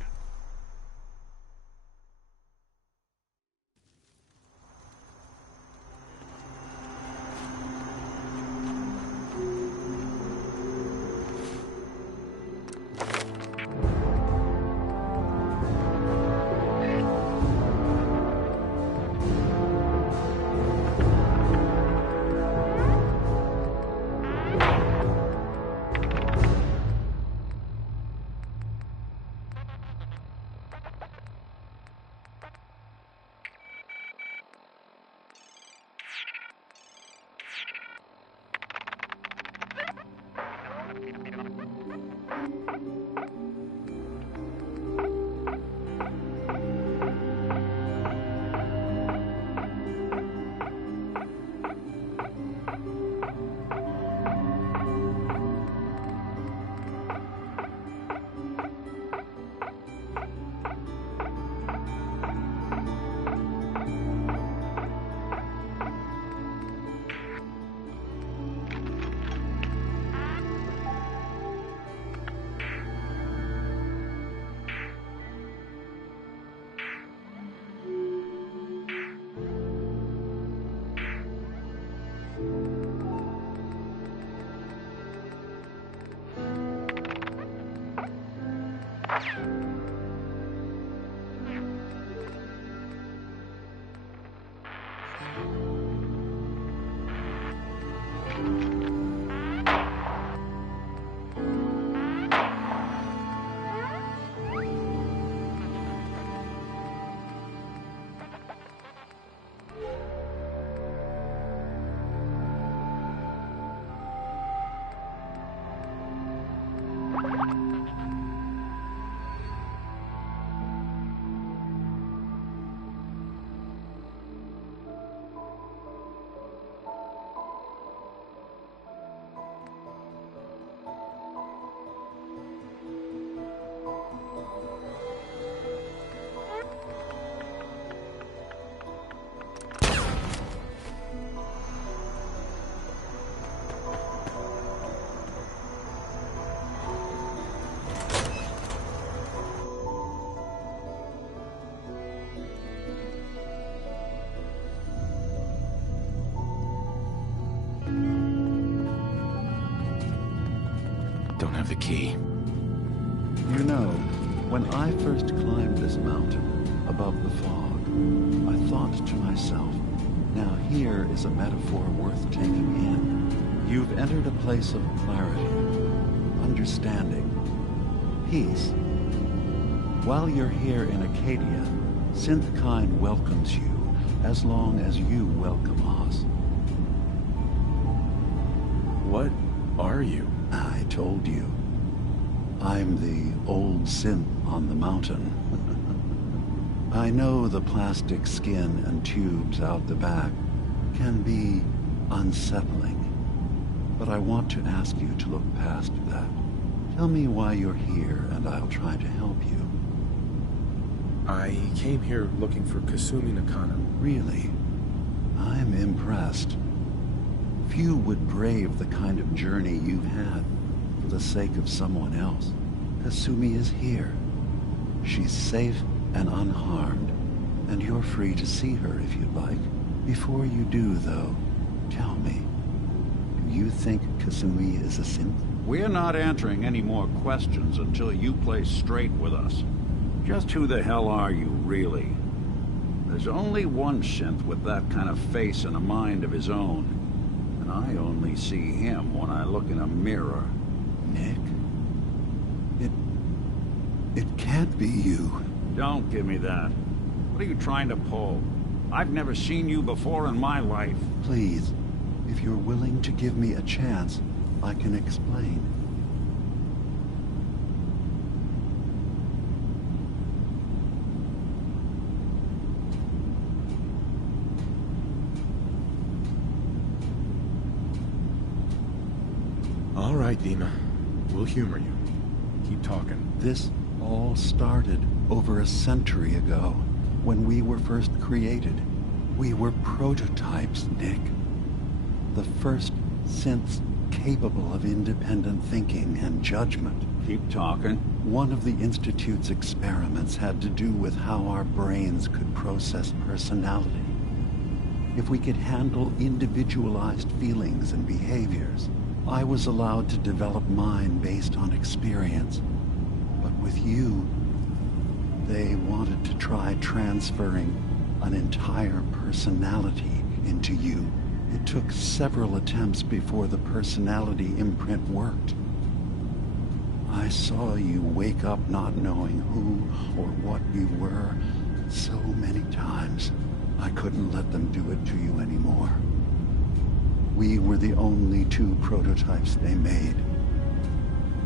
Don't have the key. You know, when I first climbed this mountain above the fog, I thought to myself, now here is a metaphor worth taking in. You've entered a place of clarity, understanding, peace. While you're here in Acadia, Synthkind welcomes you as long as you welcome us. What are you? I told you. I'm the old synth on the mountain. I know the plastic skin and tubes out the back can be unsettling, but I want to ask you to look past that. Tell me why you're here, and I'll try to help you. I came here looking for Kasumi Nakano. Really? I'm impressed. Few would brave the kind of journey you've had for the sake of someone else. Kasumi is here. She's safe and unharmed, and you're free to see her if you'd like. Before you do, though, tell me, do you think Kasumi is a synth? We're not answering any more questions until you play straight with us. Just who the hell are you, really? There's only one synth with that kind of face and a mind of his own. And I only see him when I look in a mirror. Nick? It can't be you. Don't give me that. What are you trying to pull? I've never seen you before in my life. Please, if you're willing to give me a chance, I can explain. All right, Dima. We'll humor you. Keep talking. This all started over a century ago, when we were first created. We were prototypes, Nick. The first synths capable of independent thinking and judgment. Keep talking. One of the Institute's experiments had to do with how our brains could process personality. If we could handle individualized feelings and behaviors, I was allowed to develop mine based on experience. But with you, they wanted to try transferring an entire personality into you. It took several attempts before the personality imprint worked. I saw you wake up not knowing who or what you were so many times. I couldn't let them do it to you anymore. We were the only two prototypes they made.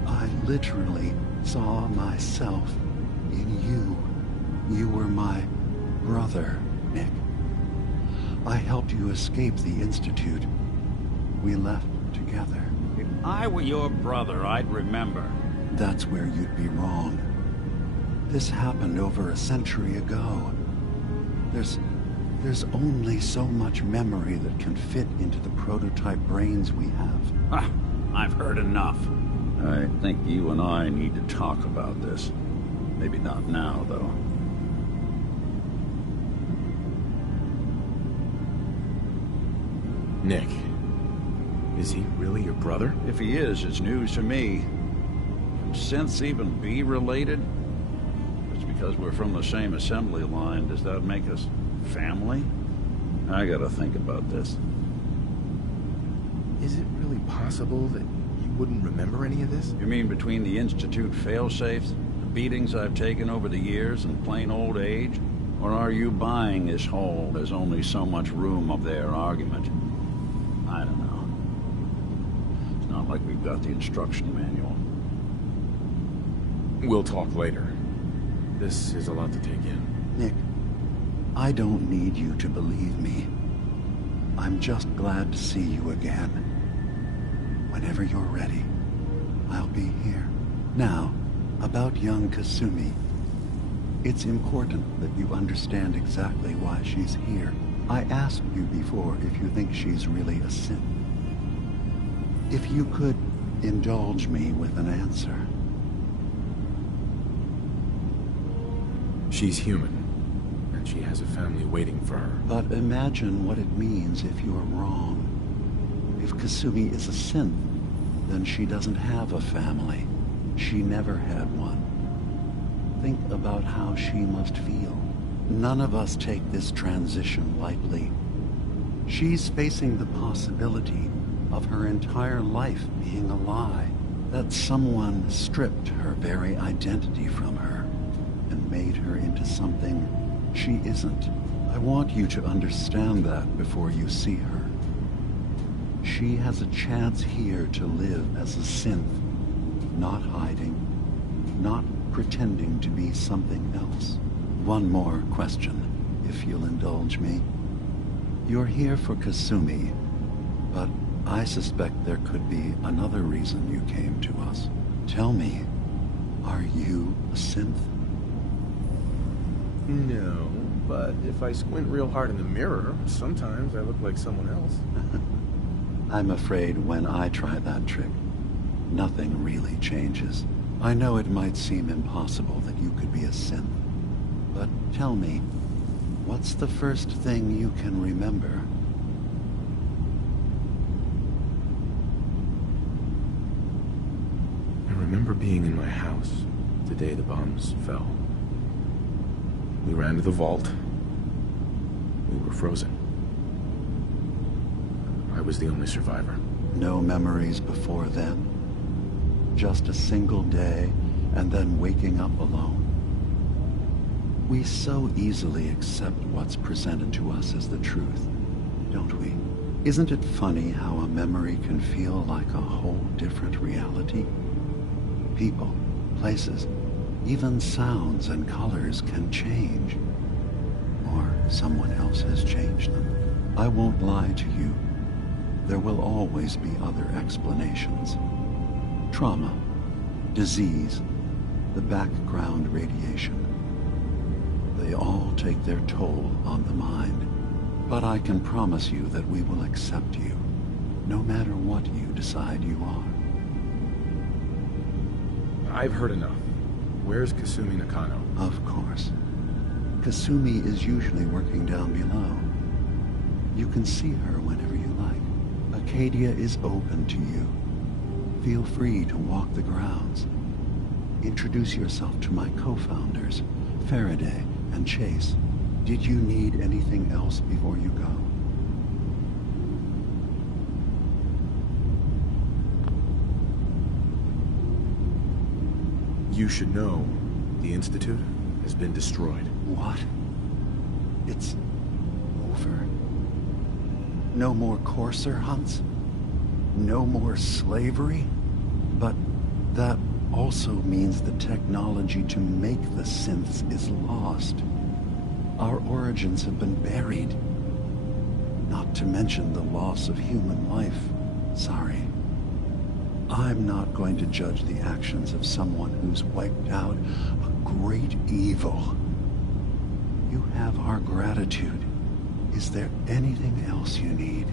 I literally saw myself in you. You were my brother, Nick. I helped you escape the Institute. We left together. If I were your brother, I'd remember. That's where you'd be wrong. This happened over a century ago. There's only so much memory that can fit into the prototype brains we have. Ah, I've heard enough. I think you and I need to talk about this. Maybe not now, though. Nick, is he really your brother? If he is, it's news to me. Can synths even be related? Just because we're from the same assembly line, does that make us family? I gotta think about this. Is it really possible that you wouldn't remember any of this? You mean between the Institute failsafes, the beatings I've taken over the years, and plain old age? Or are you buying this whole "there's only so much room" of their argument? I don't know. It's not like we've got the instruction manual. We'll talk later. This is a lot to take in. Nick, I don't need you to believe me. I'm just glad to see you again. Whenever you're ready, I'll be here. Now, about young Kasumi. It's important that you understand exactly why she's here. I asked you before if you think she's really a synth. If you could indulge me with an answer. She's human, and she has a family waiting for her. But imagine what it means if you're wrong. If Kasumi is a synth, then she doesn't have a family. She never had one. Think about how she must feel. None of us take this transition lightly. She's facing the possibility of her entire life being a lie, that someone stripped her very identity from her and made her into something she isn't. I want you to understand that before you see her. She has a chance here to live as a synth, not hiding, not pretending to be something else. One more question, if you'll indulge me. You're here for Kasumi, but I suspect there could be another reason you came to us. Tell me, are you a synth? No, but if I squint real hard in the mirror, sometimes I look like someone else. I'm afraid when I try that trick, nothing really changes. I know it might seem impossible that you could be a synth, but tell me, what's the first thing you can remember? I remember being in my house the day the bombs fell. We ran to the vault. We were frozen. I was the only survivor. No memories before then? Just a single day, and then waking up alone? We so easily accept what's presented to us as the truth, don't we? Isn't it funny how a memory can feel like a whole different reality? People, places, even sounds and colors can change. Or someone else has changed them. I won't lie to you. There will always be other explanations. Trauma, disease, the background radiation. They all take their toll on the mind. But I can promise you that we will accept you, no matter what you decide you are. I've heard enough. Where's Kasumi Nakano? Of course. Kasumi is usually working down below. You can see her whenever you like. Acadia is open to you. Feel free to walk the grounds. Introduce yourself to my co-founders, Faraday and Chase. Did you need anything else before you go? You should know, the Institute has been destroyed. What? It's over? No more courser hunts? No more slavery? But that also means the technology to make the synths is lost. Our origins have been buried. Not to mention the loss of human life. Sorry. I'm not going to judge the actions of someone who's wiped out a great evil. You have our gratitude. Is there anything else you need?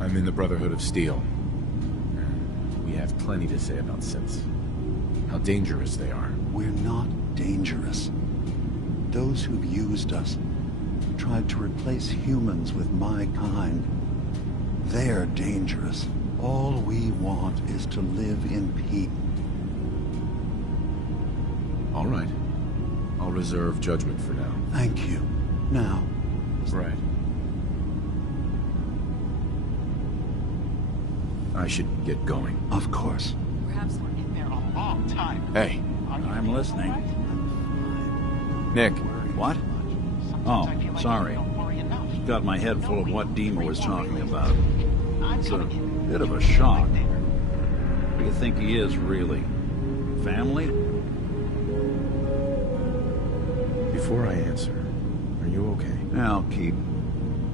I'm in the Brotherhood of Steel. We have plenty to say about synths. How dangerous they are. We're not dangerous. Those who've used us, tried to replace humans with my kind, they're dangerous. All we want is to live in peace. All right. I'll reserve judgment for now. Thank you. Now. Right. I should get going. Of course. Perhaps we're in there a long time. Hey. I'm listening. Nick. What? Oh, sorry. Got my head full of what Dima was talking about. It's a bit of a shock. What do you think he is, really? Family? Before I answer, are you okay? Yeah, I'll keep.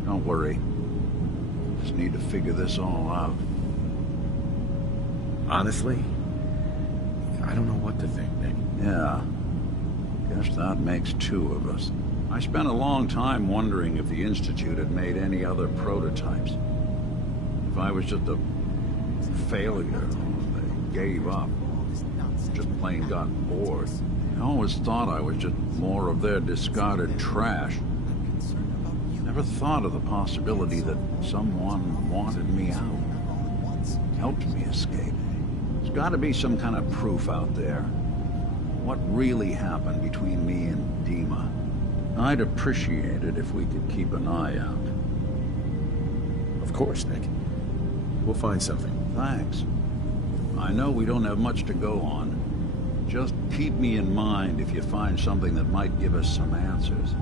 Don't worry. Just need to figure this all out. Honestly, I don't know what to think, Nick. Yeah. Guess that makes two of us. I spent a long time wondering if the Institute had made any other prototypes. If I was just a failure, they gave up. Just plain got bored. I always thought I was just more of their discarded trash. Never thought of the possibility that someone wanted me out. Helped me escape. There's got to be some kind of proof out there. What really happened between me and Dima? I'd appreciate it if we could keep an eye out. Of course, Nick. We'll find something. Thanks. I know we don't have much to go on. Just keep me in mind if you find something that might give us some answers.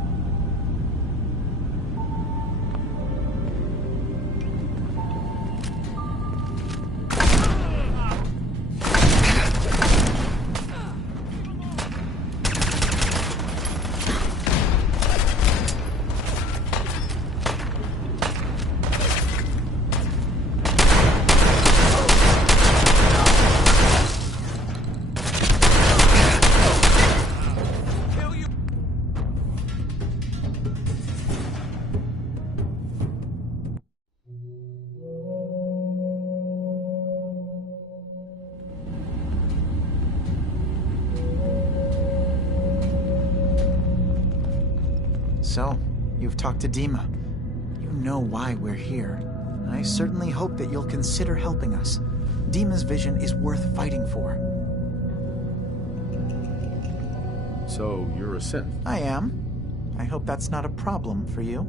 So, you've talked to Dima. You know why we're here. I certainly hope that you'll consider helping us. Dima's vision is worth fighting for. So, you're a synth? I am. I hope that's not a problem for you.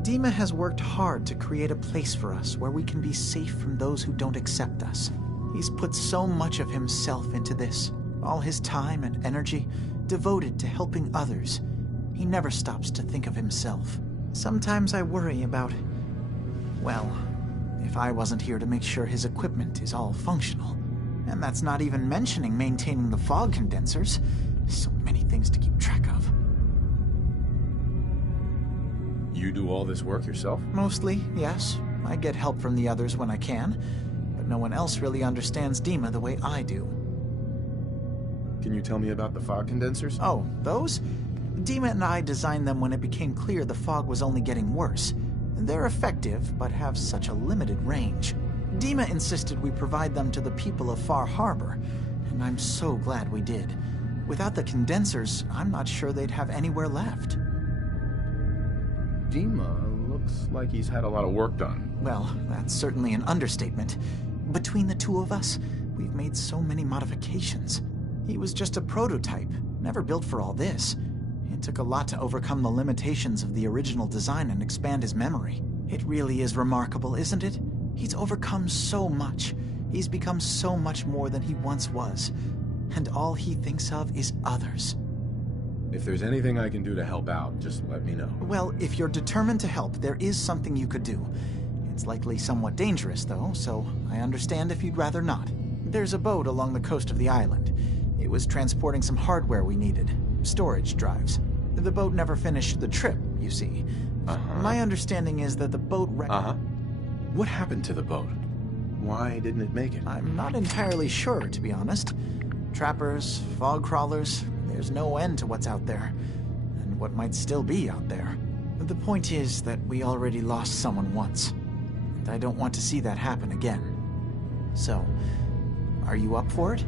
Dima has worked hard to create a place for us where we can be safe from those who don't accept us. He's put so much of himself into this, all his time and energy devoted to helping others. He never stops to think of himself. Sometimes I worry about, well, if I wasn't here to make sure his equipment is all functional. And that's not even mentioning maintaining the fog condensers. So many things to keep track of. You do all this work yourself? Mostly, yes. I get help from the others when I can, but no one else really understands Dima the way I do. Can you tell me about the fog condensers? Oh, those? Dima and I designed them when it became clear the fog was only getting worse. They're effective, but have such a limited range. Dima insisted we provide them to the people of Far Harbor, and I'm so glad we did. Without the condensers, I'm not sure they'd have anywhere left. Dima looks like he's had a lot of work done. Well, that's certainly an understatement. Between the two of us, we've made so many modifications. He was just a prototype, never built for all this. It took a lot to overcome the limitations of the original design and expand his memory. It really is remarkable, isn't it? He's overcome so much. He's become so much more than he once was. And all he thinks of is others. If there's anything I can do to help out, just let me know. Well, if you're determined to help, there is something you could do. It's likely somewhat dangerous, though, so I understand if you'd rather not. There's a boat along the coast of the island. It was transporting some hardware we needed. Storage drives. The boat never finished the trip, you see. My understanding is that the boat What happened to the boat? Why didn't it make it? I'm not entirely sure, to be honest. Trappers, fog crawlers, there's no end to what's out there. And what might still be out there. The point is that we already lost someone once. And I don't want to see that happen again. So, are you up for it?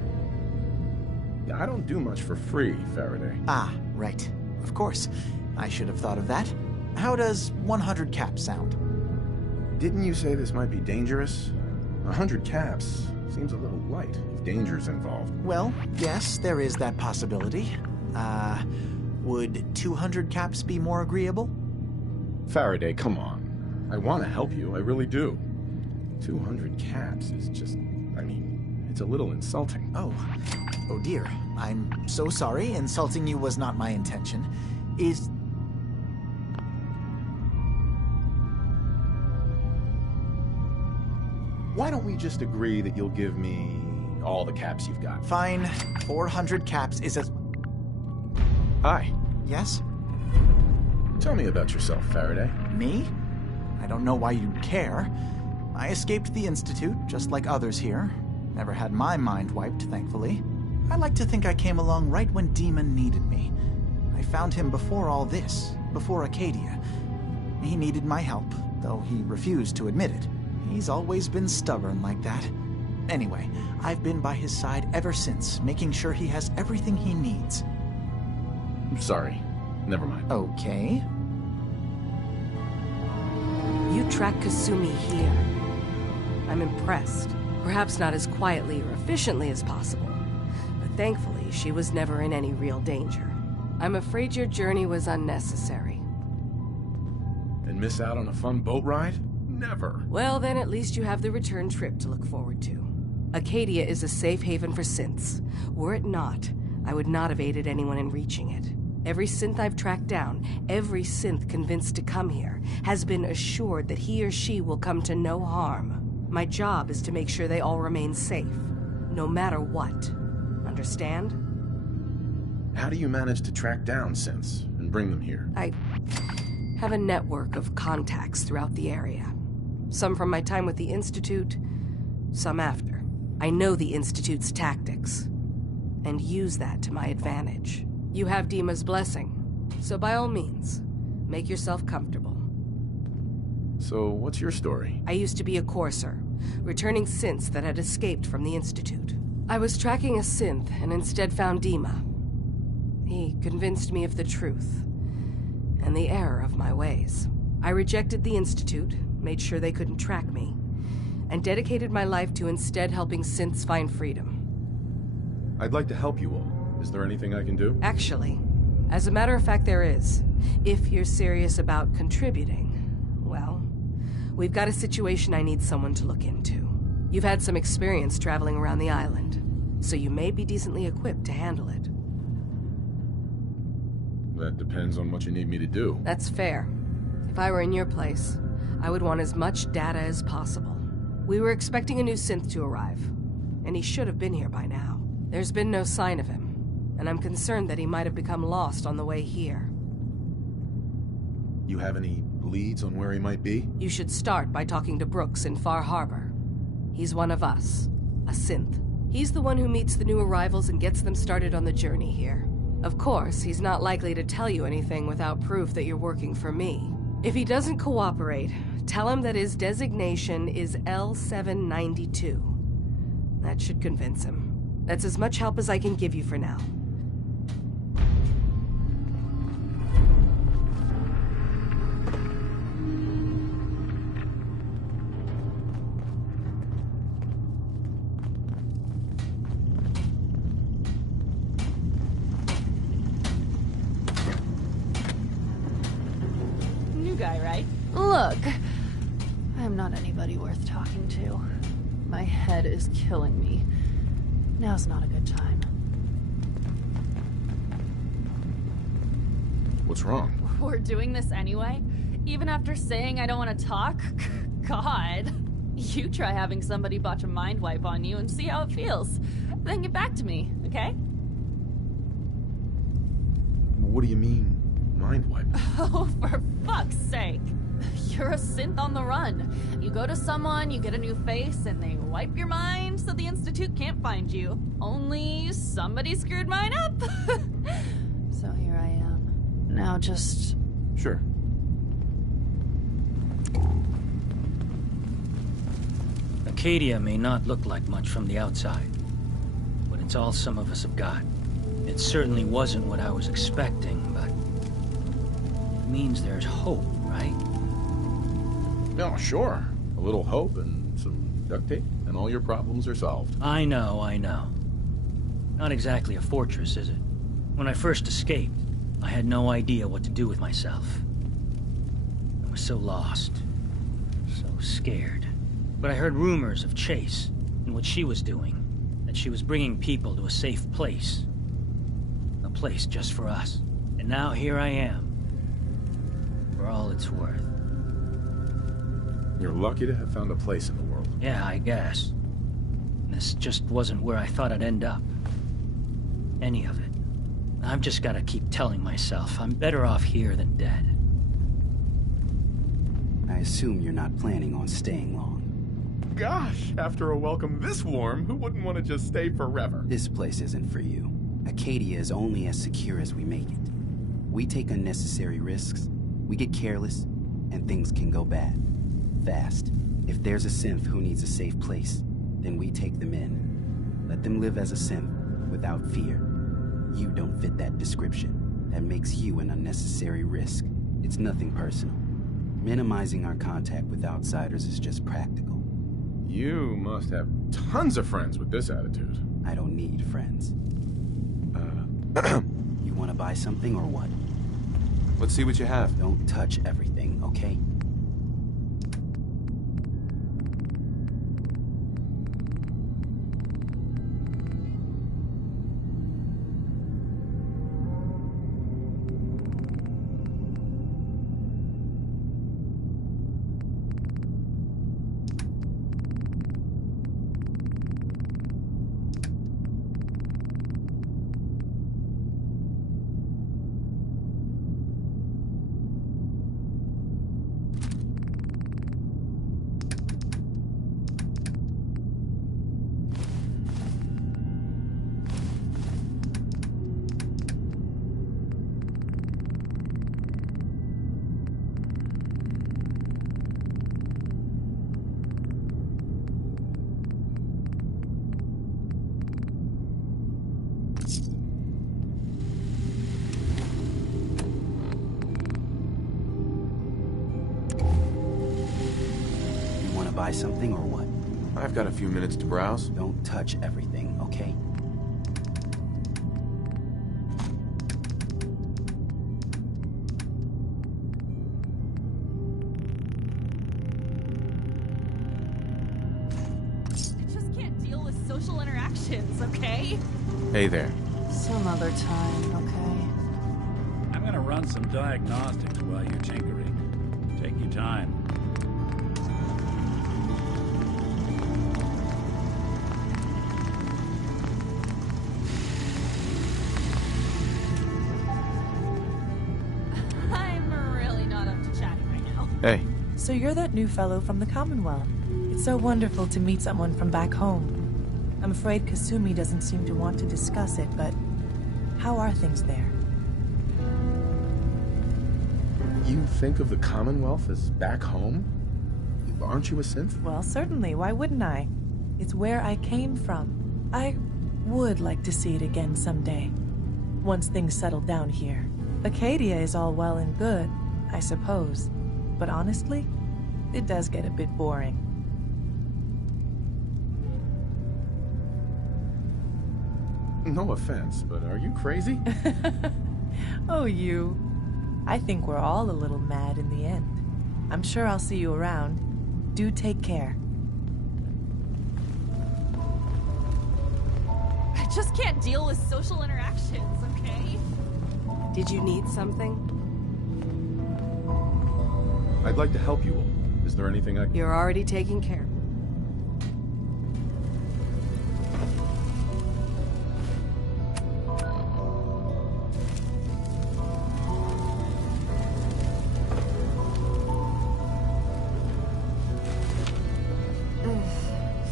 Yeah, I don't do much for free, Faraday. Ah, right. Of course. I should have thought of that. How does 100 caps sound? Didn't you say this might be dangerous? 100 caps seems a little light if danger's involved. Well, yes, there is that possibility. Would 200 caps be more agreeable? Faraday, come on. I want to help you, I really do. 200 caps is just, it's a little insulting. Oh dear. I'm so sorry. Insulting you was not my intention. Why don't we just agree that you'll give me all the caps you've got? Fine. 400 caps is as... Hi. Yes? Tell me about yourself, Faraday. Me? I don't know why you'd care. I escaped the Institute, just like others here. Never had my mind wiped, thankfully. I like to think I came along right when Dima needed me. I found him before all this, before Acadia. He needed my help, though he refused to admit it. He's always been stubborn like that. Anyway, I've been by his side ever since, making sure he has everything he needs. I'm sorry. Never mind. Okay. You tracked Kasumi here. I'm impressed. Perhaps not as quietly or efficiently as possible, but thankfully she was never in any real danger. I'm afraid your journey was unnecessary. And miss out on a fun boat ride? Never. Well, then at least you have the return trip to look forward to. Acadia is a safe haven for synths. Were it not, I would not have aided anyone in reaching it. Every synth I've tracked down, every synth convinced to come here, has been assured that he or she will come to no harm. My job is to make sure they all remain safe, no matter what. Understand? How do you manage to track down synths and bring them here? I have a network of contacts throughout the area. Some from my time with the Institute, some after. I know the Institute's tactics, and use that to my advantage. You have Dima's blessing, so by all means, make yourself comfortable. So, what's your story? I used to be a courser, returning synths that had escaped from the Institute. I was tracking a synth and instead found Dima. He convinced me of the truth, and the error of my ways. I rejected the Institute, made sure they couldn't track me, and dedicated my life to instead helping synths find freedom. I'd like to help you all. Is there anything I can do? Actually, as a matter of fact, there is. If you're serious about contributing, well, we've got a situation I need someone to look into. You've had some experience traveling around the island, so you may be decently equipped to handle it. That depends on what you need me to do. That's fair. If I were in your place, I would want as much data as possible. We were expecting a new synth to arrive, and he should have been here by now. There's been no sign of him, and I'm concerned that he might have become lost on the way here. You have any leads on where he might be? You should start by talking to Brooks in Far Harbor. He's one of us, a synth. He's the one who meets the new arrivals and gets them started on the journey here. Of course, he's not likely to tell you anything without proof that you're working for me. If he doesn't cooperate, tell him that his designation is L792. That should convince him. That's as much help as I can give you for now. Look, I'm not anybody worth talking to. My head is killing me. Now's not a good time. What's wrong? We're doing this anyway? Even after saying I don't want to talk? God. You try having somebody botch a mind wipe on you and see how it feels. Then get back to me, okay? What do you mean, mind wipe? Oh, for fuck's sake. You're a synth on the run. You go to someone, you get a new face, and they wipe your mind so the Institute can't find you. Only somebody screwed mine up. So here I am. Now just... Sure. Acadia may not look like much from the outside, but it's all some of us have got. It certainly wasn't what I was expecting, but it means there's hope, right? No, sure. A little hope and some duct tape, and all your problems are solved. I know. Not exactly a fortress, is it? When I first escaped, I had no idea what to do with myself. I was so lost, so scared. But I heard rumors of Chase and what she was doing, that she was bringing people to a safe place. A place just for us. And now here I am, for all it's worth. You're lucky to have found a place in the world. Yeah, I guess. This just wasn't where I thought I'd end up. Any of it. I've just got to keep telling myself I'm better off here than dead. I assume you're not planning on staying long. Gosh, after a welcome this warm, who wouldn't want to just stay forever? This place isn't for you. Acadia is only as secure as we make it. We take unnecessary risks, we get careless, and things can go bad. Fast. If there's a synth who needs a safe place, then we take them in. Let them live as a synth, without fear. You don't fit that description. That makes you an unnecessary risk. It's nothing personal. Minimizing our contact with outsiders is just practical. You must have tons of friends with this attitude. I don't need friends. You want to buy something or what? Let's see what you have. Don't touch everything, okay? buy something or what? I've got a few minutes to browse. Don't touch everything, okay? I just can't deal with social interactions, okay? Hey there. Some other time, okay? I'm gonna run some diagnostics while you're tinkering. Take your time. I'm really not up to chatting right now. Hey. So you're that new fellow from the Commonwealth. It's so wonderful to meet someone from back home. I'm afraid Kasumi doesn't seem to want to discuss it, but how are things there? You think of the Commonwealth as back home? Aren't you a synth? Well, certainly. Why wouldn't I? It's where I came from. I would like to see it again someday. Once things settle down here. Acadia is all well and good, I suppose. But honestly, it does get a bit boring. No offense, but are you crazy? Oh, you. I think we're all a little mad in the end. I'm sure I'll see you around. Do take care. I just can't deal with social interactions, okay? Did you need something? I'd like to help you all. Is there anything I... You're already taking care.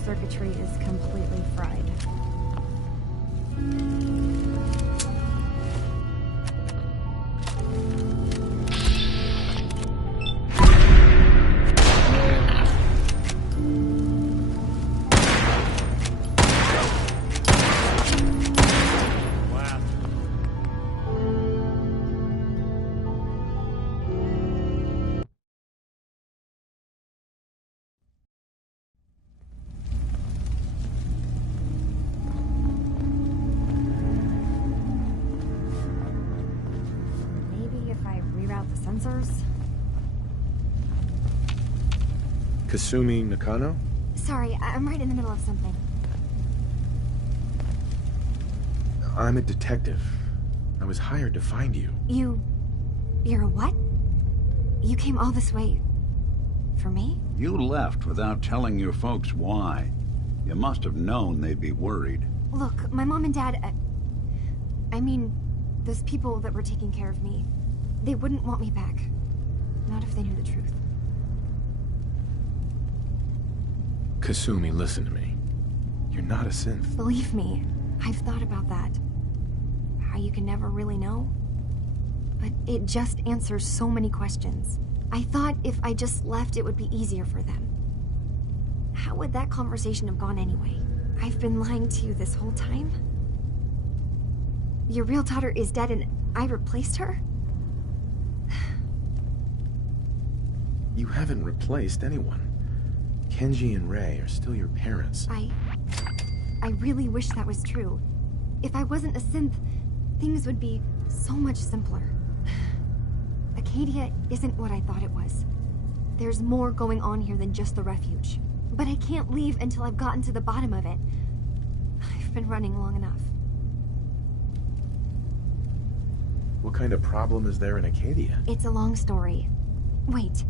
Circuitry is completely fried. Sensors? Kasumi Nakano? Sorry, I'm right in the middle of something. I'm a detective. I was hired to find you. You're a what? You came all this way... for me? You left without telling your folks why. You must have known they'd be worried. Look, my mom and dad... I mean, those people that were taking care of me, they wouldn't want me back. Not if they knew the truth. Kasumi, listen to me. You're not a synth. Believe me, I've thought about that. How you can never really know. But it just answers so many questions. I thought if I just left, it would be easier for them. How would that conversation have gone anyway? I've been lying to you this whole time? Your real daughter is dead and I replaced her? You haven't replaced anyone. Kenji and Rei are still your parents. I really wish that was true. If I wasn't a synth, things would be so much simpler. Acadia isn't what I thought it was. There's more going on here than just the refuge. But I can't leave until I've gotten to the bottom of it. I've been running long enough. What kind of problem is there in Acadia? It's a long story. Wait,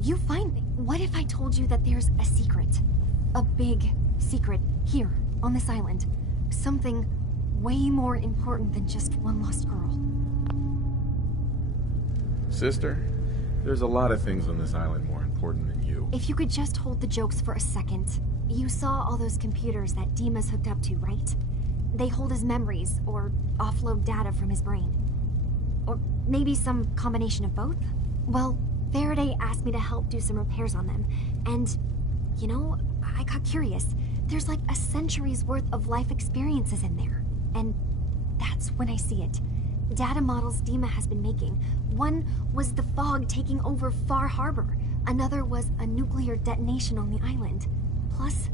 you find me. What if I told you that there's a secret? A big secret here, on this island. Something way more important than just one lost girl. Sister, there's a lot of things on this island more important than you. If you could just hold the jokes for a second. You saw all those computers that Dima's hooked up to, right? They hold his memories, or offload data from his brain. Or maybe some combination of both? Well, Faraday asked me to help do some repairs on them. And, you know, I got curious. There's like a century's worth of life experiences in there. And that's when I see it. Data models Dima has been making. One was the fog taking over Far Harbor. Another was a nuclear detonation on the island. Plus,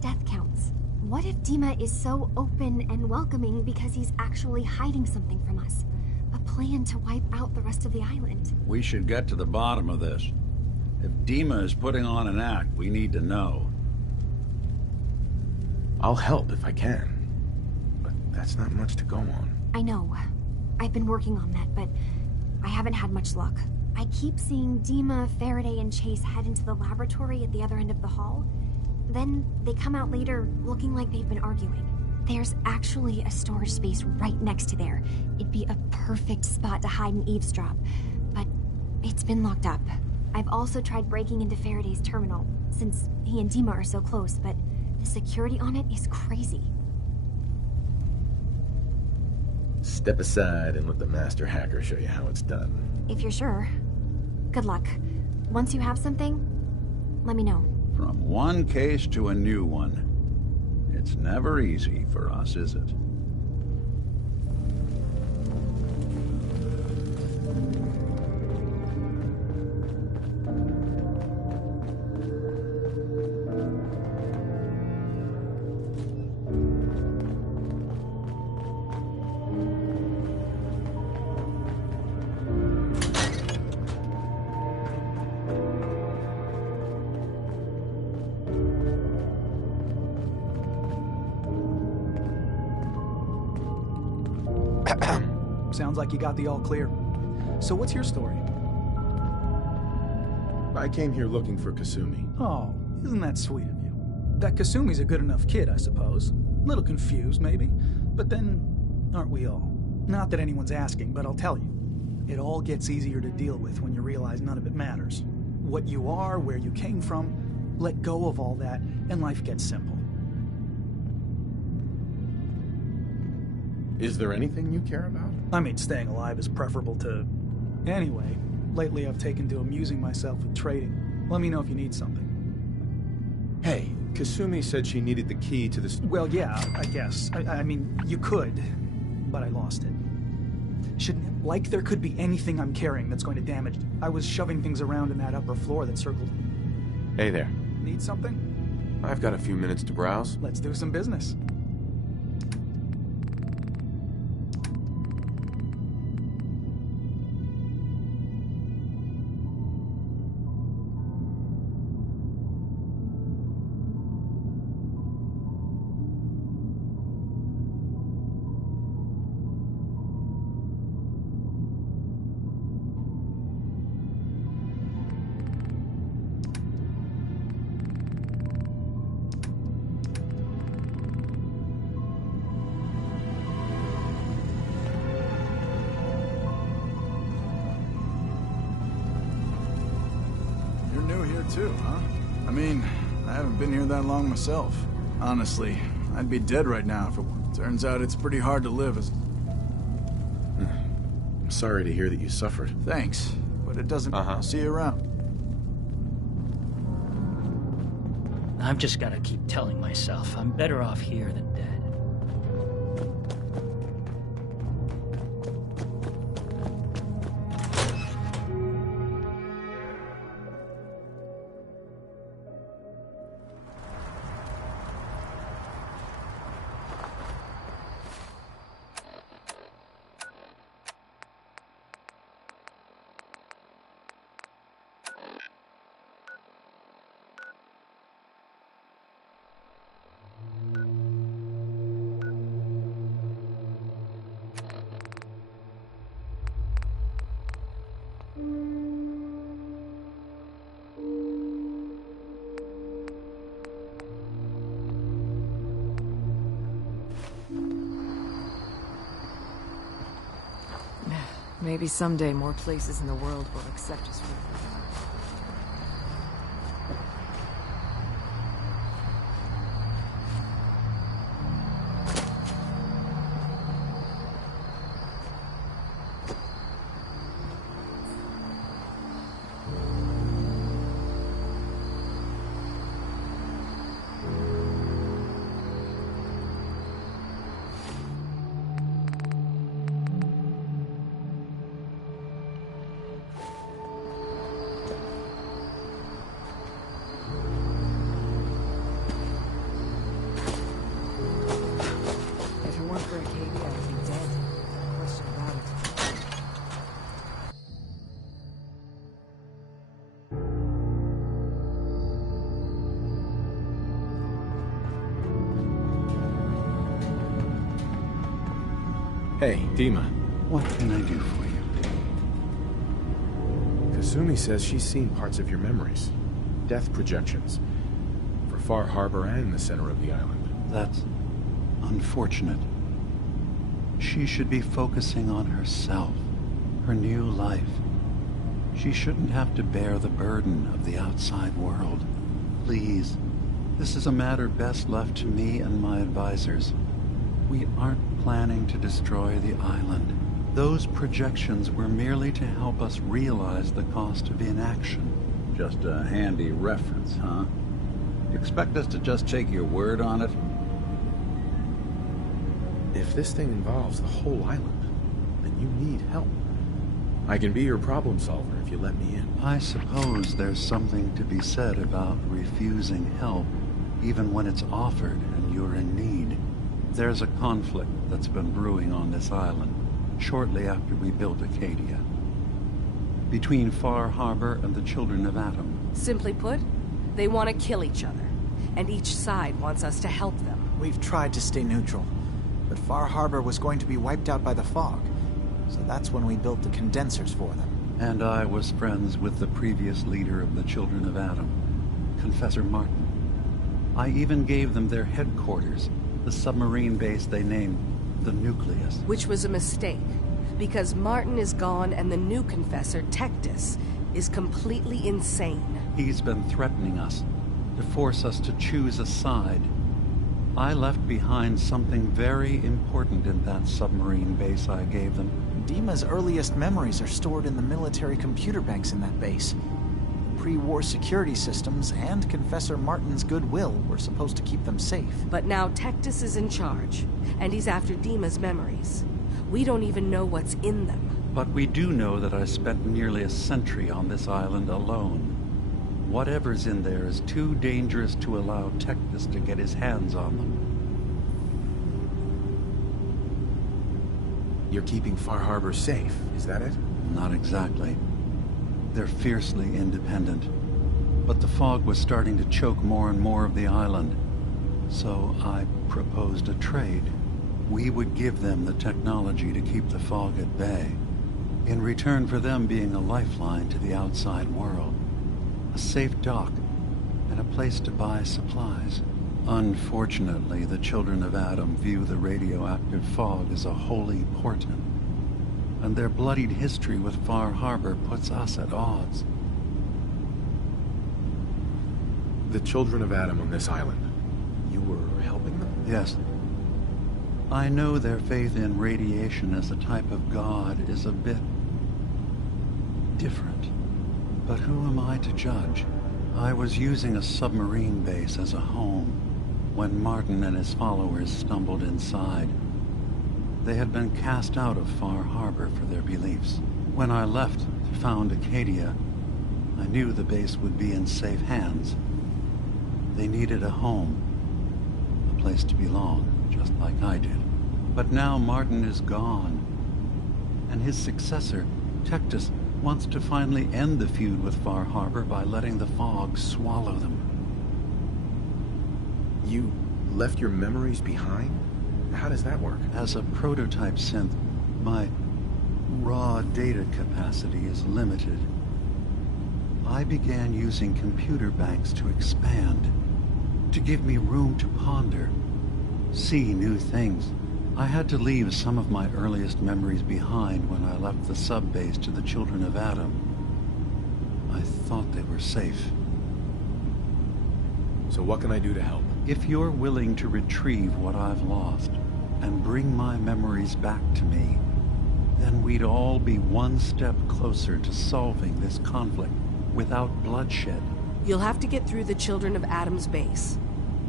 death counts. What if Dima is so open and welcoming because he's actually hiding something from us? A plan to wipe out the rest of the island. We should get to the bottom of this. If Dima is putting on an act, we need to know. I'll help if I can. But that's not much to go on. I know. I've been working on that, but I haven't had much luck. I keep seeing Dima, Faraday, and Chase head into the laboratory at the other end of the hall. Then they come out later looking like they've been arguing. There's actually a storage space right next to there. It'd be a perfect spot to hide and eavesdrop, but it's been locked up. I've also tried breaking into Faraday's terminal, since he and Dima are so close, but the security on it is crazy. Step aside and let the master hacker show you how it's done. If you're sure. Good luck. Once you have something, let me know. From one case to a new one. It's never easy for us, is it? Sounds like you got the all clear. So what's your story? I came here looking for Kasumi. Oh, isn't that sweet of you? That Kasumi's a good enough kid, I suppose. Little confused, maybe. But then, aren't we all? Not that anyone's asking, but I'll tell you. It all gets easier to deal with when you realize none of it matters. What you are, where you came from, let go of all that, and life gets simple. Is there anything you care about? I mean, staying alive is preferable to... Anyway, lately I've taken to amusing myself with trading. Let me know if you need something. Hey, Kasumi said she needed the key to this... Well, yeah, I guess. I mean, you could, but I lost it. Shouldn't... Like there could be anything I'm carrying that's going to damage... I was shoving things around in that upper floor that circled... Hey there. Need something? I've got a few minutes to browse. Let's do some business. Too, huh? I mean, I haven't been here that long myself. Honestly, I'd be dead right now if it weren't. Turns out it's pretty hard to live as... I'm sorry to hear that you suffered. Thanks, but it doesn't... See you around. I've just gotta keep telling myself I'm better off here than dead. Maybe someday more places in the world will accept us for who we are. Hey, Dima. What can I do for you? Kasumi says she's seen parts of your memories. Death projections. For Far Harbor and the center of the island. That's unfortunate. She should be focusing on herself, her new life. She shouldn't have to bear the burden of the outside world. Please, this is a matter best left to me and my advisors. We aren't planning to destroy the island. Those projections were merely to help us realize the cost of inaction. Just a handy reference, huh? You expect us to just take your word on it? If this thing involves the whole island, then you need help. I can be your problem solver if you let me in. I suppose there's something to be said about refusing help, even when it's offered and you're in need. There's a conflict that's been brewing on this island, shortly after we built Acadia, between Far Harbor and the Children of Atom. Simply put, they want to kill each other, and each side wants us to help them. We've tried to stay neutral, but Far Harbor was going to be wiped out by the fog, so that's when we built the condensers for them. And I was friends with the previous leader of the Children of Atom, Confessor Martin. I even gave them their headquarters, the submarine base they named the Nucleus. Which was a mistake, because Martin is gone and the new Confessor, Tectus, is completely insane. He's been threatening us, to force us to choose a side. I left behind something very important in that submarine base I gave them. Dima's earliest memories are stored in the military computer banks in that base. Pre-war security systems and Confessor Martin's goodwill were supposed to keep them safe. But now Tectus is in charge, and he's after Dima's memories. We don't even know what's in them. But we do know that I spent nearly a century on this island alone. Whatever's in there is too dangerous to allow Tectus to get his hands on them. You're keeping Far Harbor safe, is that it? Not exactly. They're fiercely independent. But the fog was starting to choke more and more of the island. So I proposed a trade. We would give them the technology to keep the fog at bay, in return for them being a lifeline to the outside world. A safe dock, and a place to buy supplies. Unfortunately, the Children of Atom view the radioactive fog as a holy portent, and their bloodied history with Far Harbor puts us at odds. The Children of Atom on this island, you were helping them? Yes. I know their faith in radiation as a type of god is a bit different. But who am I to judge? I was using a submarine base as a home when Martin and his followers stumbled inside. They had been cast out of Far Harbor for their beliefs. When I left to found Acadia, I knew the base would be in safe hands. They needed a home, a place to belong, just like I did. But now Martin is gone, and his successor, Tectus, wants to finally end the feud with Far Harbor by letting the fog swallow them. You left your memories behind? How does that work? As a prototype synth, my raw data capacity is limited. I began using computer banks to expand, to give me room to ponder, see new things. I had to leave some of my earliest memories behind when I left the sub-base to the Children of Atom. I thought they were safe. So what can I do to help? If you're willing to retrieve what I've lost and bring my memories back to me, then we'd all be one step closer to solving this conflict without bloodshed. You'll have to get through the Children of Atom's base.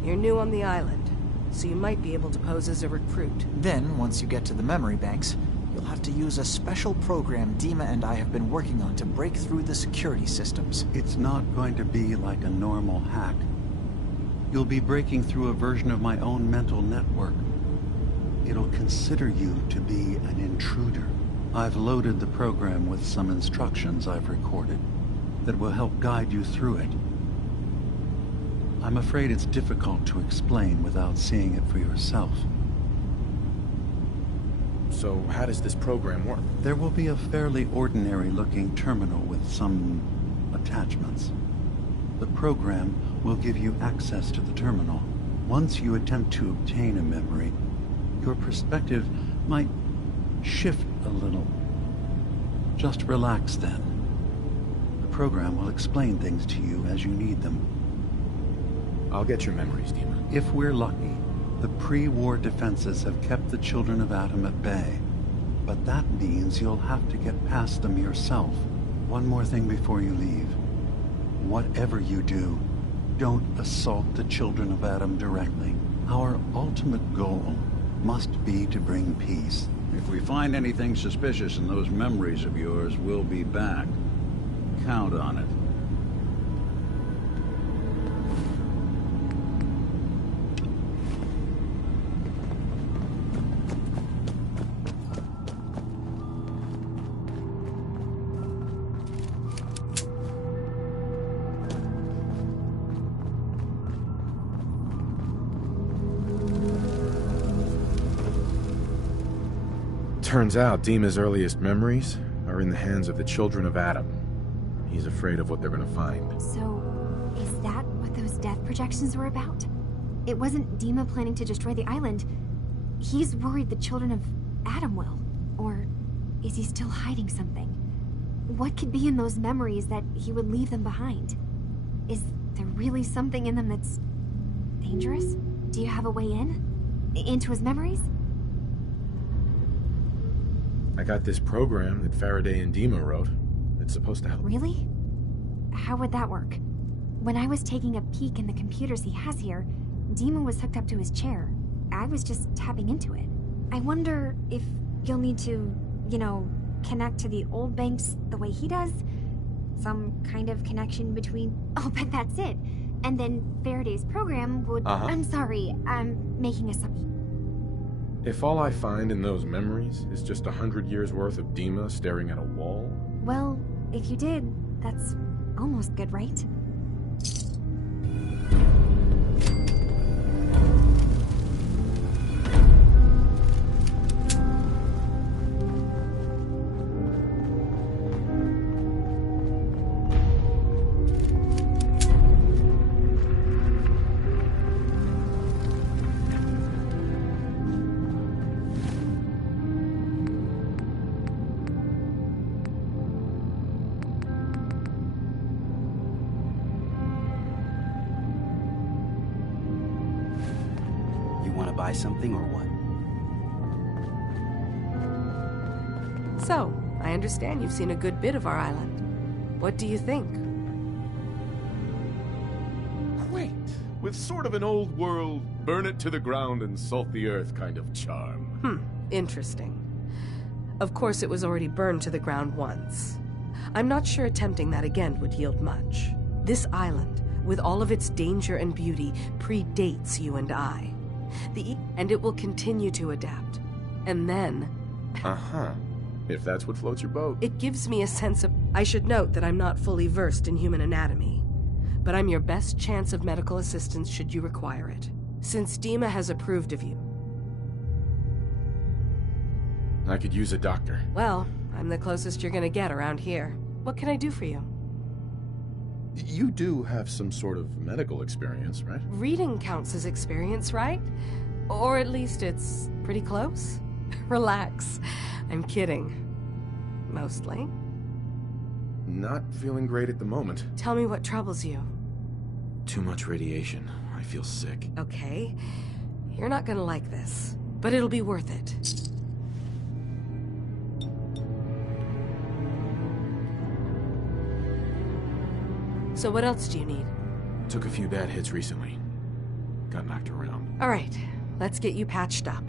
You're new on the island, so you might be able to pose as a recruit. Then, once you get to the memory banks, you'll have to use a special program Dima and I have been working on to break through the security systems. It's not going to be like a normal hack. You'll be breaking through a version of my own mental network. It'll consider you to be an intruder. I've loaded the program with some instructions I've recorded that will help guide you through it. I'm afraid it's difficult to explain without seeing it for yourself. So how does this program work? There will be a fairly ordinary-looking terminal with some attachments. The program will give you access to the terminal. Once you attempt to obtain a memory, your perspective might shift a little. Just relax then. The program will explain things to you as you need them. I'll get your memories, Dima. If we're lucky, the pre-war defenses have kept the children of Adam at bay. But that means you'll have to get past them yourself. One more thing before you leave. Whatever you do, don't assault the children of Adam directly. Our ultimate goal must be to bring peace. If we find anything suspicious in those memories of yours, we'll be back. Count on it. Turns out Dima's earliest memories are in the hands of the children of Adam. He's afraid of what they're gonna find. So, is that what those death projections were about? It wasn't Dima planning to destroy the island. He's worried the children of Adam will. Or is he still hiding something? What could be in those memories that he would leave them behind? Is there really something in them that's dangerous? Do you have a way in? Into his memories? I got this program that Faraday and Dima wrote. It's supposed to help. Really? How would that work? When I was taking a peek in the computers he has here, Dima was hooked up to his chair. I was just tapping into it. I wonder if you'll need to, connect to the old banks the way he does? Some kind of connection between... Oh, but that's it. And then Faraday's program would... I'm sorry, I'm making assumptions. If all I find in those memories is just 100 years worth of Dima staring at a wall... Well, if you did, that's almost good, right? Buy something or what? So, I understand you've seen a good bit of our island. What do you think? Quaint, with sort of an old world, burn it to the ground and salt the earth kind of charm. Interesting. Of course, it was already burned to the ground once. I'm not sure attempting that again would yield much. This island, with all of its danger and beauty, predates you and I. And it will continue to adapt. And then... If that's what floats your boat. It gives me a sense of... I should note that I'm not fully versed in human anatomy, but I'm your best chance of medical assistance should you require it, since Dima has approved of you. I could use a doctor. Well, I'm the closest you're gonna get around here. What can I do for you? You do have some sort of medical experience, right? Reading counts as experience, right? Or at least it's pretty close. Relax. I'm kidding. Mostly. Not feeling great at the moment. Tell me what troubles you. Too much radiation. I feel sick. Okay. You're not gonna like this, but it'll be worth it. So what else do you need? Took a few bad hits recently. Got knocked around. All right, let's get you patched up.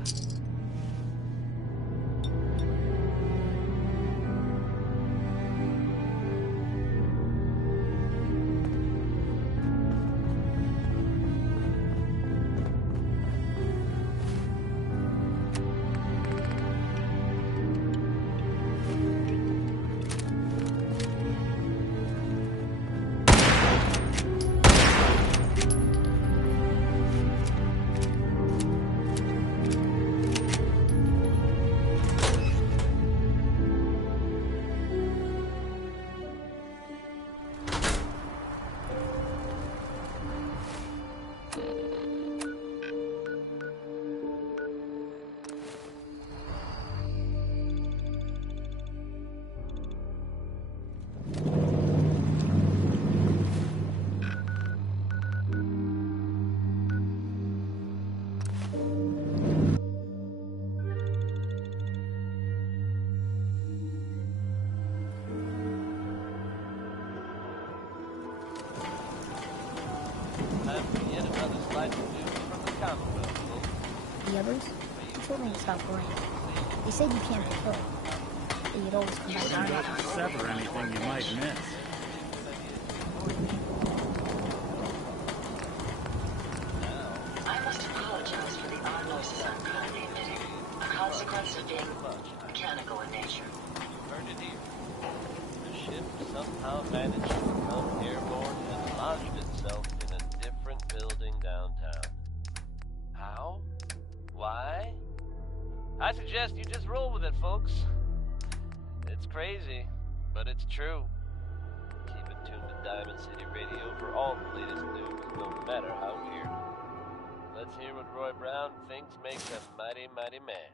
The others? You told me to stop worrying. They said you can't be killed. That you'd always come back Try to not to sever anything you might miss. I must apologize for the odd noises I'm currently emitting. A consequence of being mechanical in nature. Heard it here. The ship somehow managed to become airborne and lodged itself in a different building downtown. How? Why? I suggest you just roll with it, folks. It's crazy, but it's true. Keep it tuned to Diamond City Radio for all the latest news, no matter how weird. Let's hear what Roy Brown thinks makes a mighty, mighty man.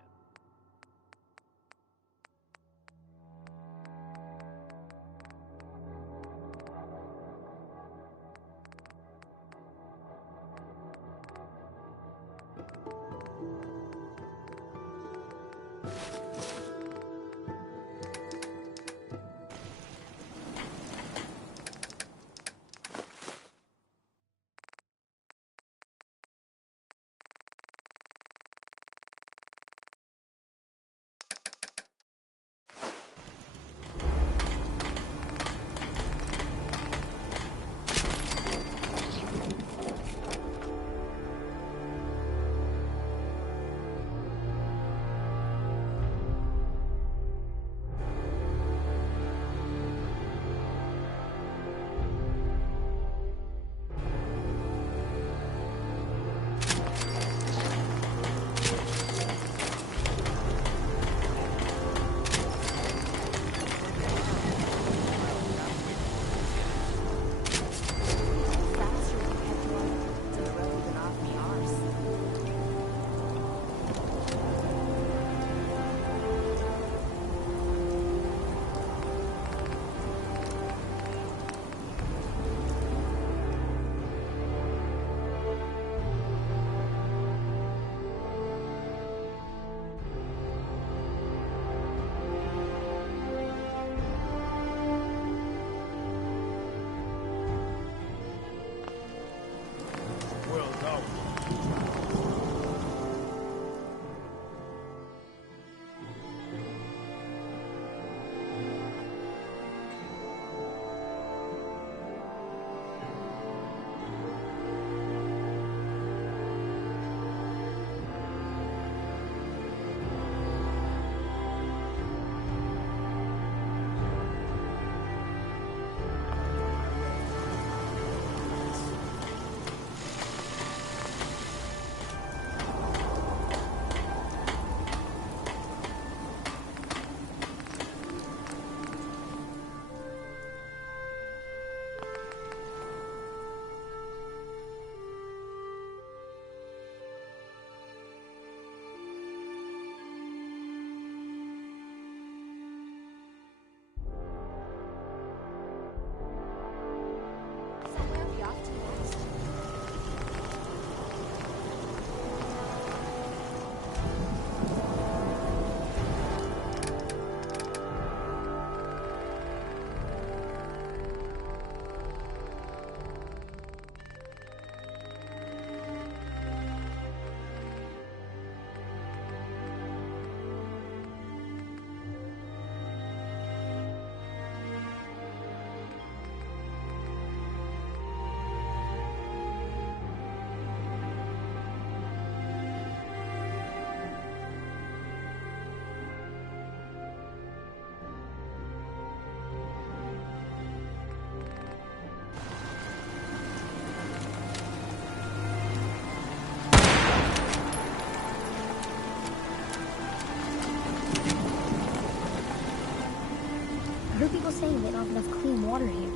I heard people saying they don't have enough clean water here.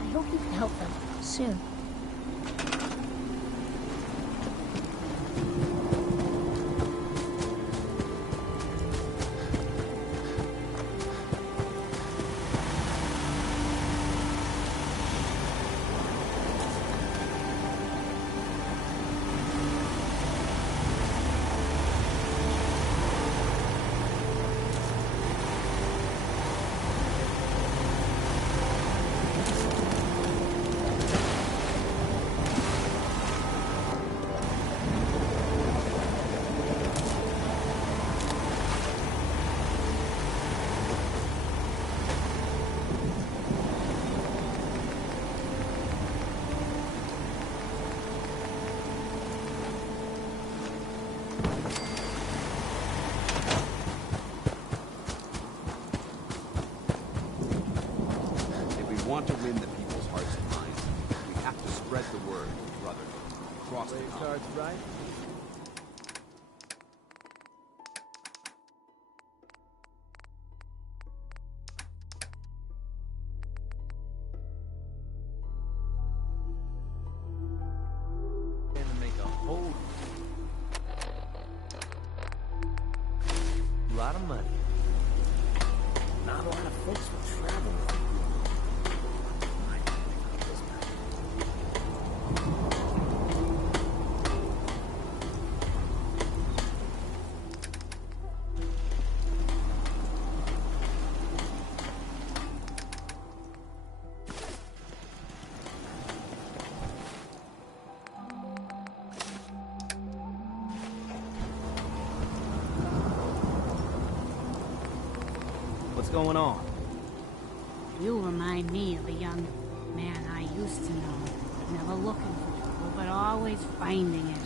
I hope you can help them, soon. Spread the word, brother. Cross the cards right. Gonna make a whole lot of money. Not a lot of folks will travel. What's going on? You remind me of a young man I used to know. Never looking for trouble, but always finding it.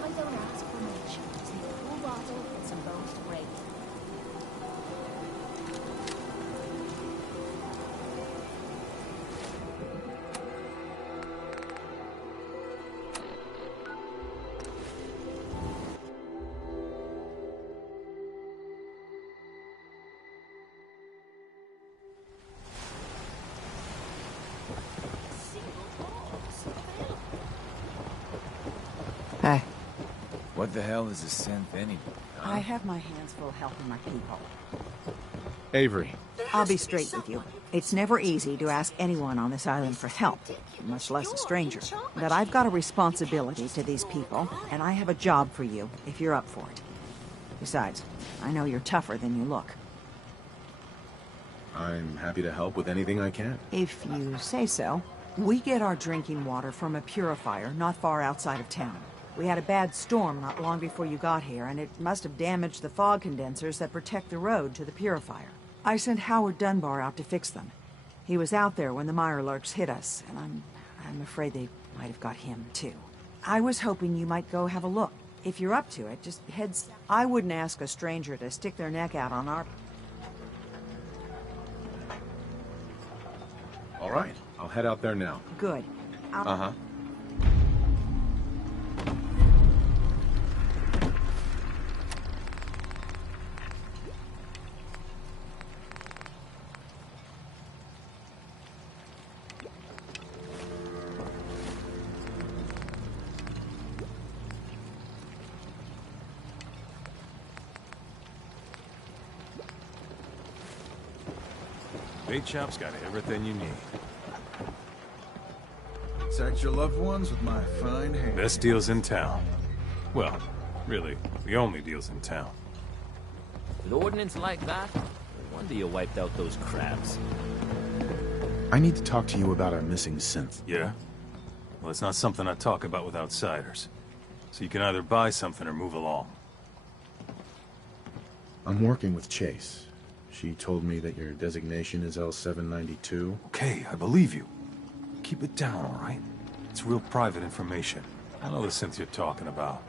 I don't ask for much. Just need a cool bottle and some bones to break. Hey. What the hell is a synth anyway? Huh? I have my hands full helping my people. Avery. I'll be straight with you. It's never easy to ask anyone on this island for help, much less a stranger. But I've got a responsibility to these people, and I have a job for you if you're up for it. Besides, I know you're tougher than you look. I'm happy to help with anything I can. If you say so. We get our drinking water from a purifier not far outside of town. We had a bad storm not long before you got here, and it must have damaged the fog condensers that protect the road to the purifier. I sent Howard Dunbar out to fix them. He was out there when the Mirelurks hit us, and I'm afraid they might have got him, too. I was hoping you might go have a look. If you're up to it, just heads... I wouldn't ask a stranger to stick their neck out on our... All right, I'll head out there now. Good. Uh-huh. Bait shop's got everything you need. Protect your loved ones with my fine hand. Best deals in town. Well, really, the only deals in town. With ordnance like that, no wonder you wiped out those crabs. I need to talk to you about our missing synth. Yeah? Well, it's not something I talk about with outsiders. So you can either buy something or move along. I'm working with Chase. She told me that your designation is L792. Okay, I believe you. Keep it down, all right? It's real private information. I know the synth you're talking about.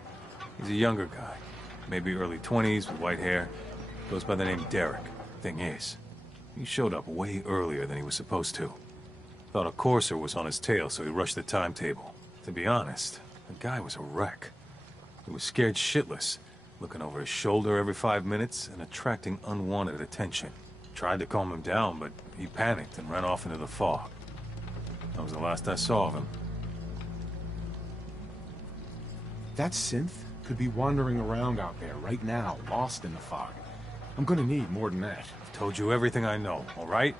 He's a younger guy. Maybe early 20s with white hair. Goes by the name Derek. Thing is, he showed up way earlier than he was supposed to. Thought a courser was on his tail, so he rushed the timetable. To be honest, the guy was a wreck. He was scared shitless, looking over his shoulder every 5 minutes and attracting unwanted attention. Tried to calm him down, but he panicked and ran off into the fog. That was the last I saw of him. That synth could be wandering around out there right now, lost in the fog. I'm gonna need more than that. I've told you everything I know, all right?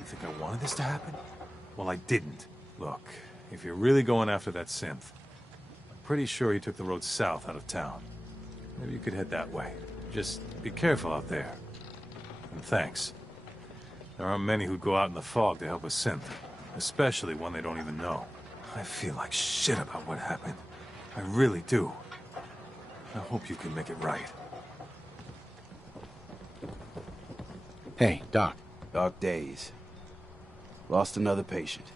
You think I wanted this to happen? Well, I didn't. Look, if you're really going after that synth, I'm pretty sure he took the road south out of town. Maybe you could head that way. Just be careful out there. And thanks. There aren't many who'd go out in the fog to help a synth, especially one they don't even know. I feel like shit about what happened. I really do. I hope you can make it right. Hey, Doc. Dark days. Lost another patient.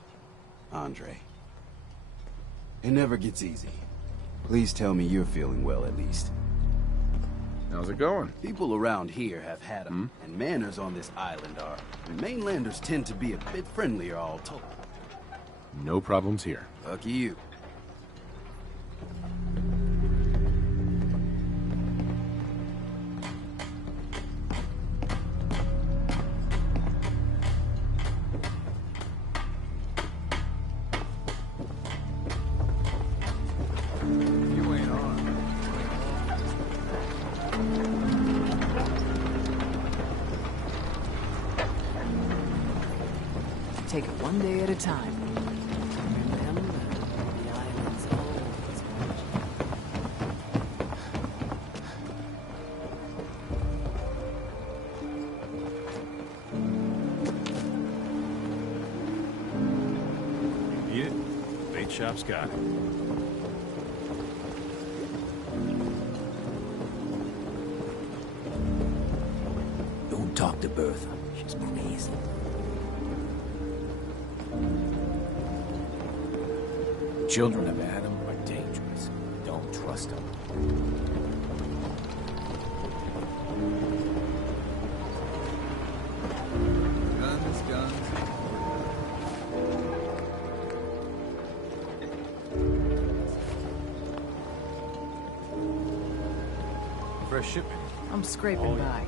Andre. It never gets easy. Please tell me you're feeling well at least. How's it going? People around here have had them, and manners on this island are. And mainlanders tend to be a bit friendlier, all told. No problems here. Lucky you. Take it one day at a time. Remember, the island's always Need it? Bait shop's got it. Don't talk to Bertha. She's crazy. Children of Adam are dangerous. Don't trust them. Guns, guns. Fresh shipment. I'm scraping by.